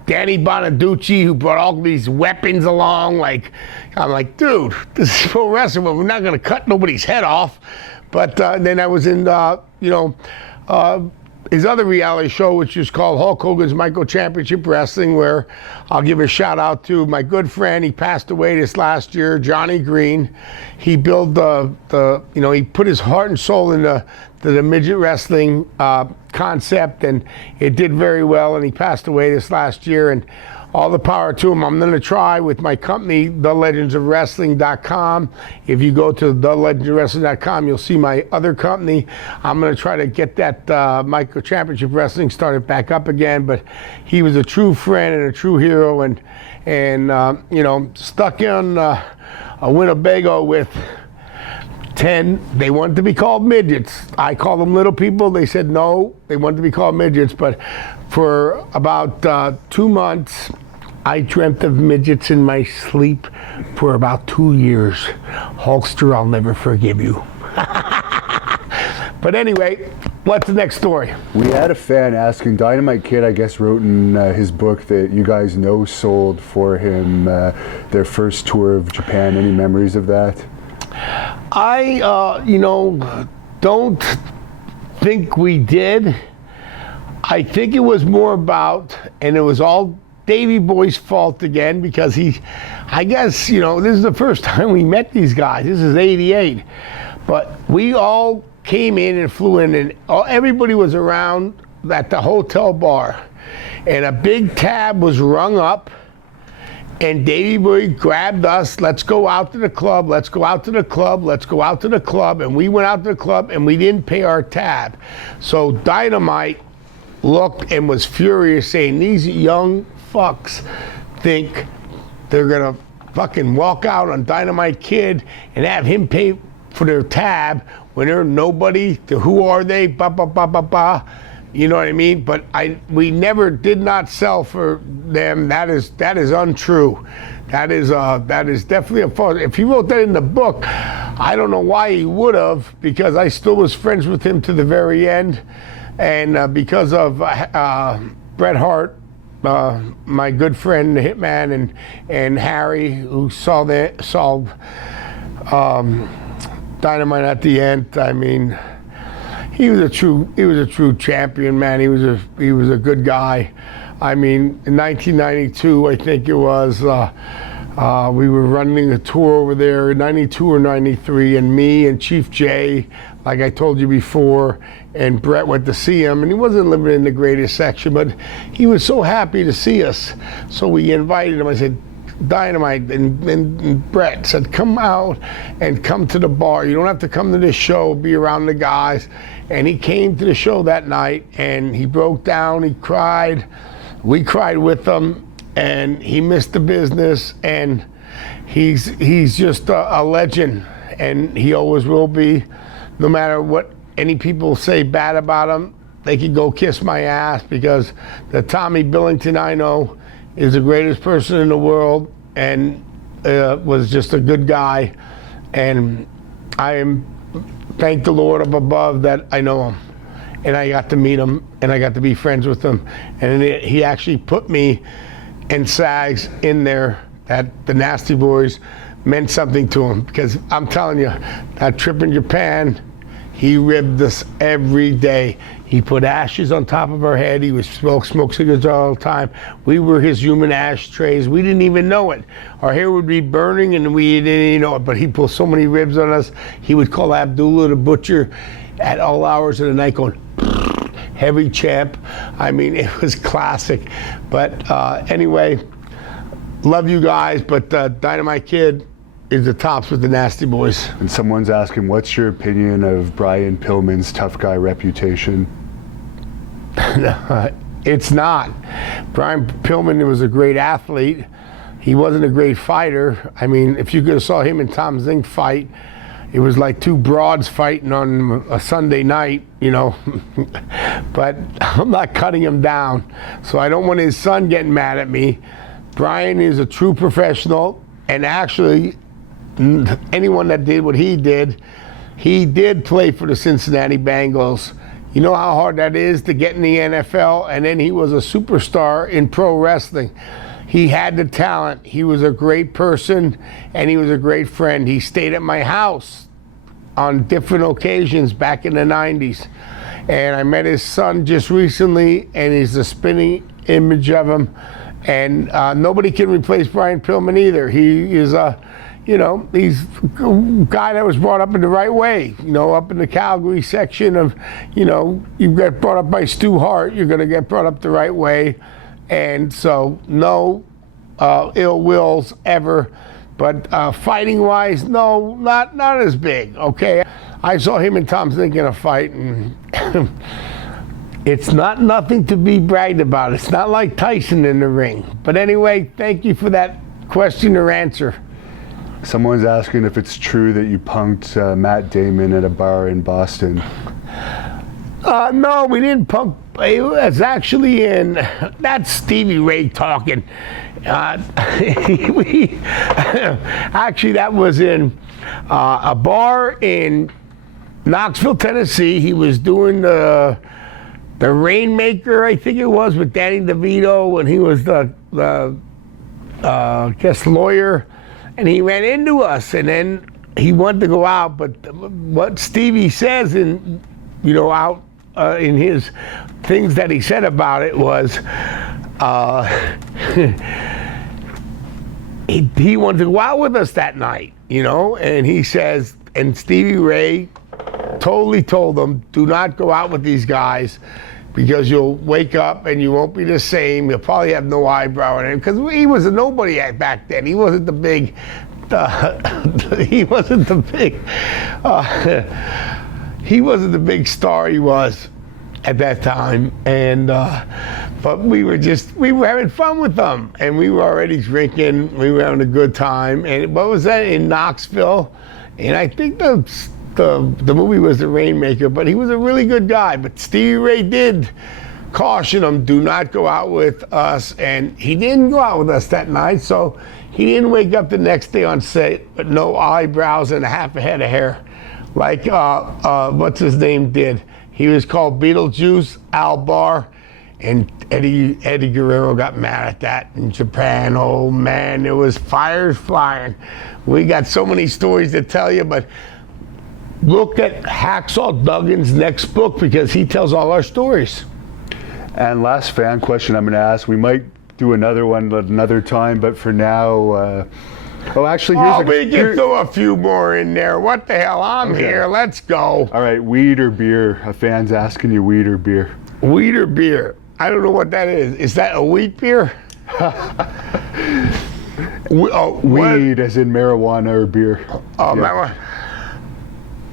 Danny Bonaducci, who brought all these weapons along. I'm like, dude, this is pro wrestling, but we're not going to cut nobody's head off. But then I was in his other reality show, which is called Hulk Hogan's Micro Championship Wrestling, where I'll give a shout out to my good friend. He passed away this last year, Johnny Green. He built he put his heart and soul into the midget wrestling concept, and it did very well, and he passed away this last year, and all the power to him. I'm going to try with my company, thelegendsofwrestling.com. If you go to thelegendsofwrestling.com, you'll see my other company. I'm going to try to get that Micro Championship Wrestling started back up again, but he was a true friend and a true hero, and stuck in a Winnebago with 10, they wanted to be called midgets. I call them little people. They said no, they wanted to be called midgets. But for about 2 months, I dreamt of midgets in my sleep for about 2 years. Hulkster, I'll never forgive you. But anyway, what's the next story? We had a fan asking, Dynamite Kid, I guess, wrote in his book that you guys sold for him their first tour of Japan. Any memories of that? I, don't think we did. I think it was more about, and it was all Davey Boy's fault again, because I guess, this is the first time we met these guys. This is '88. But we all came in and flew in, and everybody was around at the hotel bar. And a big tab was rung up, and Davey Boy grabbed us, let's go out to the club, let's go out to the club, let's go out to the club. And we went out to the club, and we didn't pay our tab. So Dynamite looked and was furious, saying, these young fucks think they're gonna fucking walk out on Dynamite Kid and have him pay for their tab when they're nobody. To who are they? Ba ba ba ba ba. You know what I mean? But we never did not sell for them. That is untrue. That is definitely a false. If he wrote that in the book, I don't know why he would have, because I still was friends with him to the very end, and because of Bret Hart, my good friend, the Hitman, and Harry, who saw Dynamite at the end. I mean, he was a true champion, man. He was a good guy. I mean, in 1992, I think it was, We were running a tour over there in 92 or 93, and me and Chief Jay, like I told you before, and Brett went to see him, and he wasn't living in the greatest section, but he was so happy to see us. So we invited him. I said, Dynamite and Brett said, come out and come to the bar. You don't have to come to this show, be around the guys. And he came to the show that night, and he broke down, he cried. We cried with him, and he missed the business, and he's just a legend, and he always will be. No matter what any people say bad about him, they could go kiss my ass, because the Tommy Billington I know is the greatest person in the world, and was just a good guy. And I am, thank the Lord up above that I know him, and I got to meet him, and I got to be friends with him. And he actually put me and Sags in there, that the Nasty Boys meant something to him, because I'm telling you, that trip in Japan, he ribbed us every day. He put ashes on top of our head. He would smoke cigarettes all the time. We were his human ashtrays. We didn't even know it. Our hair would be burning and we didn't even know it, but he pulled so many ribs on us. He would call Abdullah the butcher at all hours of the night going, heavy champ. I mean, it was classic. But anyway, love you guys, but Dynamite Kid is the tops with the Nasty Boys. And someone's asking, what's your opinion of Brian Pillman's tough guy reputation? It's not. Brian Pillman was a great athlete. He wasn't a great fighter. I mean, if you could have saw him and Tom Zink fight, it was like two broads fighting on a Sunday night, you know. But I'm not cutting him down, so I don't want his son getting mad at me. Brian is a true professional, and actually, anyone that did what he did play for the Cincinnati Bengals. You know how hard that is to get in the NFL, and then he was a superstar in pro wrestling. He had the talent. He was a great person, and he was a great friend. He stayed at my house on different occasions back in the 90s. And I met his son just recently, and he's a spinning image of him. And nobody can replace Brian Pillman either. He is a, you know, he's a guy that was brought up in the right way. You know, up in the Calgary section of, you know, you get brought up by Stu Hart, you're going to get brought up the right way. And so, no ill wills ever. But fighting-wise, no, not as big, okay? I saw him and Tom Zink in a fight, and it's not nothing to be bragged about. It's not like Tyson in the ring. But anyway, thank you for that question or answer. Someone's asking if it's true that you punked Matt Damon at a bar in Boston. No, we didn't punk. It was actually in, that's Stevie Ray talking. Actually, that was in a bar in Knoxville, Tennessee. He was doing the Rainmaker, I think it was, with Danny DeVito, and he was the guest lawyer, and he ran into us, and then he wanted to go out, but what Stevie says in, you know, out in his things that he said about it was he wanted to go out with us that night, you know, and he says, and Stevie Ray totally told him, do not go out with these guys because you'll wake up and you won't be the same. You'll probably have no eyebrow on him, because he was a nobody back then. He wasn't the big, he wasn't the big star he was at that time. And but we were having fun with them, and we were already drinking. We were having a good time. And what was that, in Knoxville? And I think the movie was The Rainmaker, but he was a really good guy. But Stevie Ray did caution him, do not go out with us, and he didn't go out with us that night, so he didn't wake up the next day on set with no eyebrows and half a head of hair, like what's his name did. He was called Beetlejuice, Al Barr, and Eddie Guerrero got mad at that in Japan. Oh man, there was fires flying. We got so many stories to tell you, but look at Hacksaw Duggan's next book, because he tells all our stories. And last fan question I'm going to ask, we might do another one another time, but for now, oh, actually, we can throw a few more in there. What the hell? I'm here. Let's go. All right, weed or beer? A fan's asking you, weed or beer? Weed or beer? I don't know what that is. Is that a wheat beer? Weed, as in marijuana or beer? Oh, marijuana.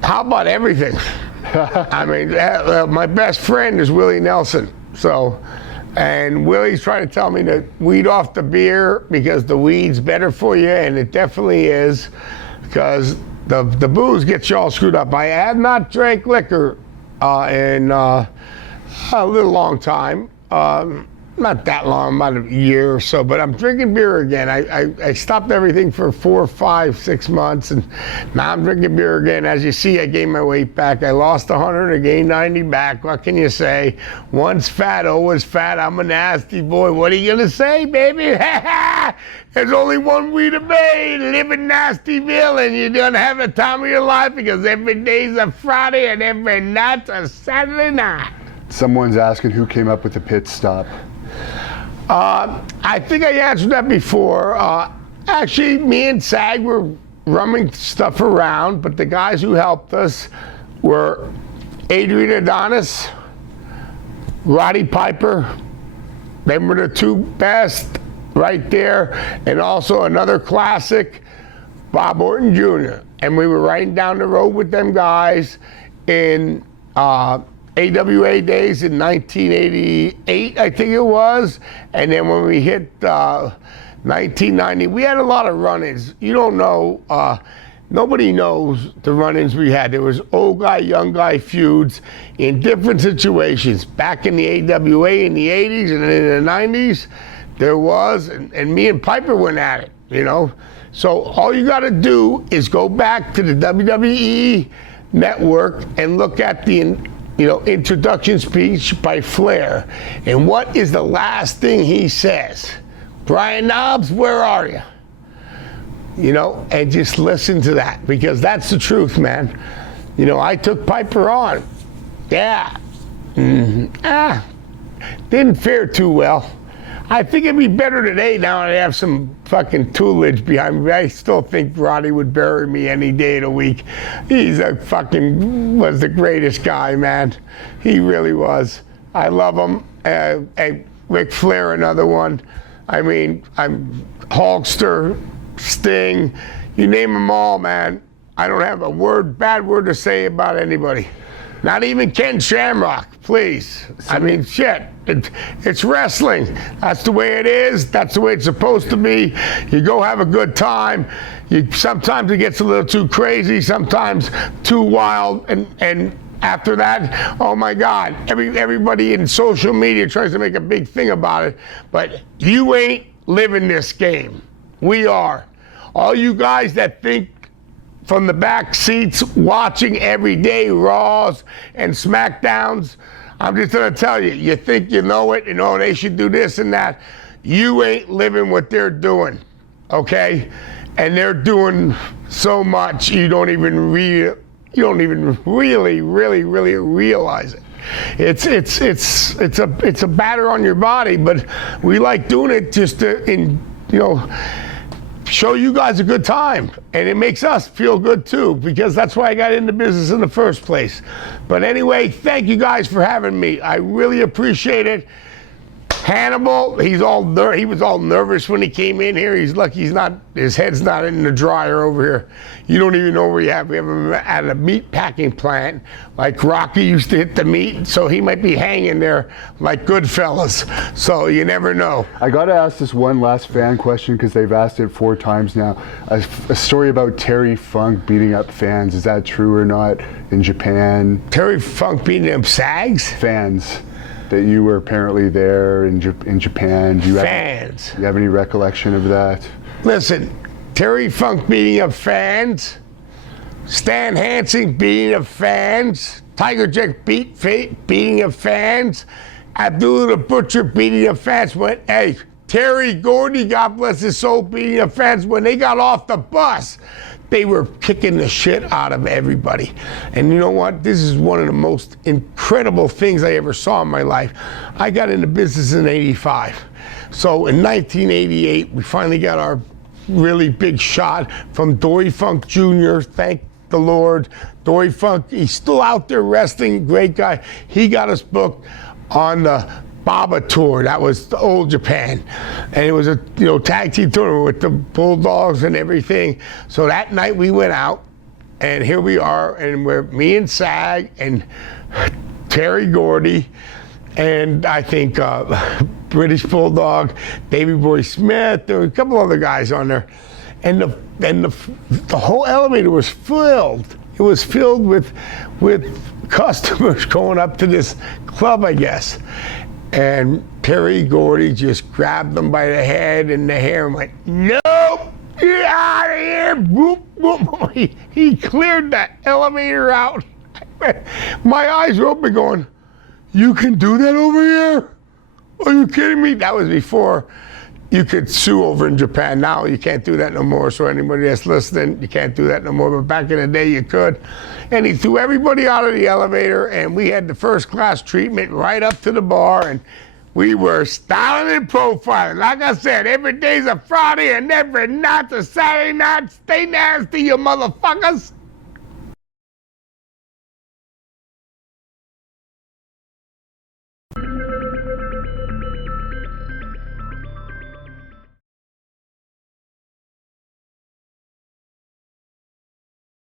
How about everything? I mean, my best friend is Willie Nelson. And Willie's trying to tell me to weed off the beer because the weed's better for you, and it definitely is, because the booze gets you all screwed up. I have not drank liquor in a little long time. Not that long, about a year or so, but I'm drinking beer again. I stopped everything for 4, 5, 6 months, and now I'm drinking beer again. As you see, I gained my weight back. I lost 100, I gained 90 back. What can you say? Once fat, always fat. I'm a nasty boy. What are you gonna say, baby? There's only one way to be, live in Nastyville, and you're gonna have the time of your life, because every day's a Friday and every night's a Saturday night. Someone's asking who came up with the pit stop. I think I answered that before. Actually, me and Sag were running stuff around, but the guys who helped us were Adrian Adonis, Roddy Piper. They were the two best right there. And also another classic, Bob Orton Jr. And we were riding down the road with them guys in AWA days in 1988, I think it was. And then when we hit 1990, we had a lot of run-ins. You don't know, nobody knows the run-ins we had. There was old guy, young guy feuds in different situations. Back in the AWA in the 80s and in the 90s, there was, and me and Piper went at it, you know? So all you gotta do is go back to the WWE network and look at the introduction speech by Flair. And what is the last thing he says? Brian Knobbs, where are you? And just listen to that, because that's the truth, man. I took Piper on. Yeah. Didn't fare too well. I think it'd be better today now that I have some fucking toolage behind me. I still think Roddy would bury me any day of the week. Was the greatest guy, man. He really was. I love him. Ric Flair, another one. I mean, I'm Hulkster, Sting, you name them all, man. I don't have a bad word to say about anybody. Not even Ken Shamrock, please. I mean, shit. It's wrestling. That's the way it is. That's the way it's supposed to be. You go have a good time. Sometimes it gets a little too crazy, sometimes too wild, and after that, oh my God, everybody in social media tries to make a big thing about it, but you ain't living this game. We are. All you guys that think from the back seats watching every day Raws and SmackDowns, I'm just gonna tell you, you think you know it, they should do this and that. You ain't living what they're doing, okay? And they're doing so much you don't even really realize it. It's a batter on your body, but we like doing it just to show you guys a good time, and it makes us feel good too, because that's why I got into business in the first place. But anyway, thank you guys for having me. I really appreciate it. Hannibal, he was all nervous when he came in here. He's lucky his head's not in the dryer over here. You don't even know where we have him at a meat packing plant, like Rocky used to hit the meat, so he might be hanging there like Goodfellas. So you never know. I gotta ask this one last fan question, because they've asked it 4 times now. A story about Terry Funk beating up fans, is that true or not in Japan? Terry Funk beating up SAGs? Fans. That you were apparently there in Japan. Do you have any recollection of that? Listen, Terry Funk beating up fans, Stan Hansen beating up fans, Tiger Jack beating up fans, Abdullah the Butcher beating up fans. Terry Gordy, God bless his soul, beating up fans when they got off the bus. they were kicking the shit out of everybody. And you know what? This is one of the most incredible things I ever saw in my life. I got into business in '85. So in 1988, we finally got our really big shot from Dory Funk Jr. Thank the Lord. Dory Funk, he's still out there wrestling, great guy. He got us booked on the Baba tour. That was the old Japan. And it was a tag team tournament with the Bulldogs and everything. So that night we went out, and here we are, and we're me and Sag and Terry Gordy, and I think British Bulldog, Davey Boy Smith, there were a couple other guys on there. And the whole elevator was filled. It was filled with customers going up to this club, I guess. And Terry Gordy just grabbed them by the head and the hair and went, "Nope, get out of here!" Boop, boop, boop. He cleared that elevator out. My eyes were open going, "You can do that over here? Are you kidding me?" That was before you could sue over in Japan. Now you can't do that no more. So anybody that's listening, you can't do that no more. But back in the day, you could. And he threw everybody out of the elevator, and we had the first class treatment right up to the bar, and we were styling and profiling. Like I said, every day's a Friday, and every night's a Saturday night. Stay nasty, you motherfuckers.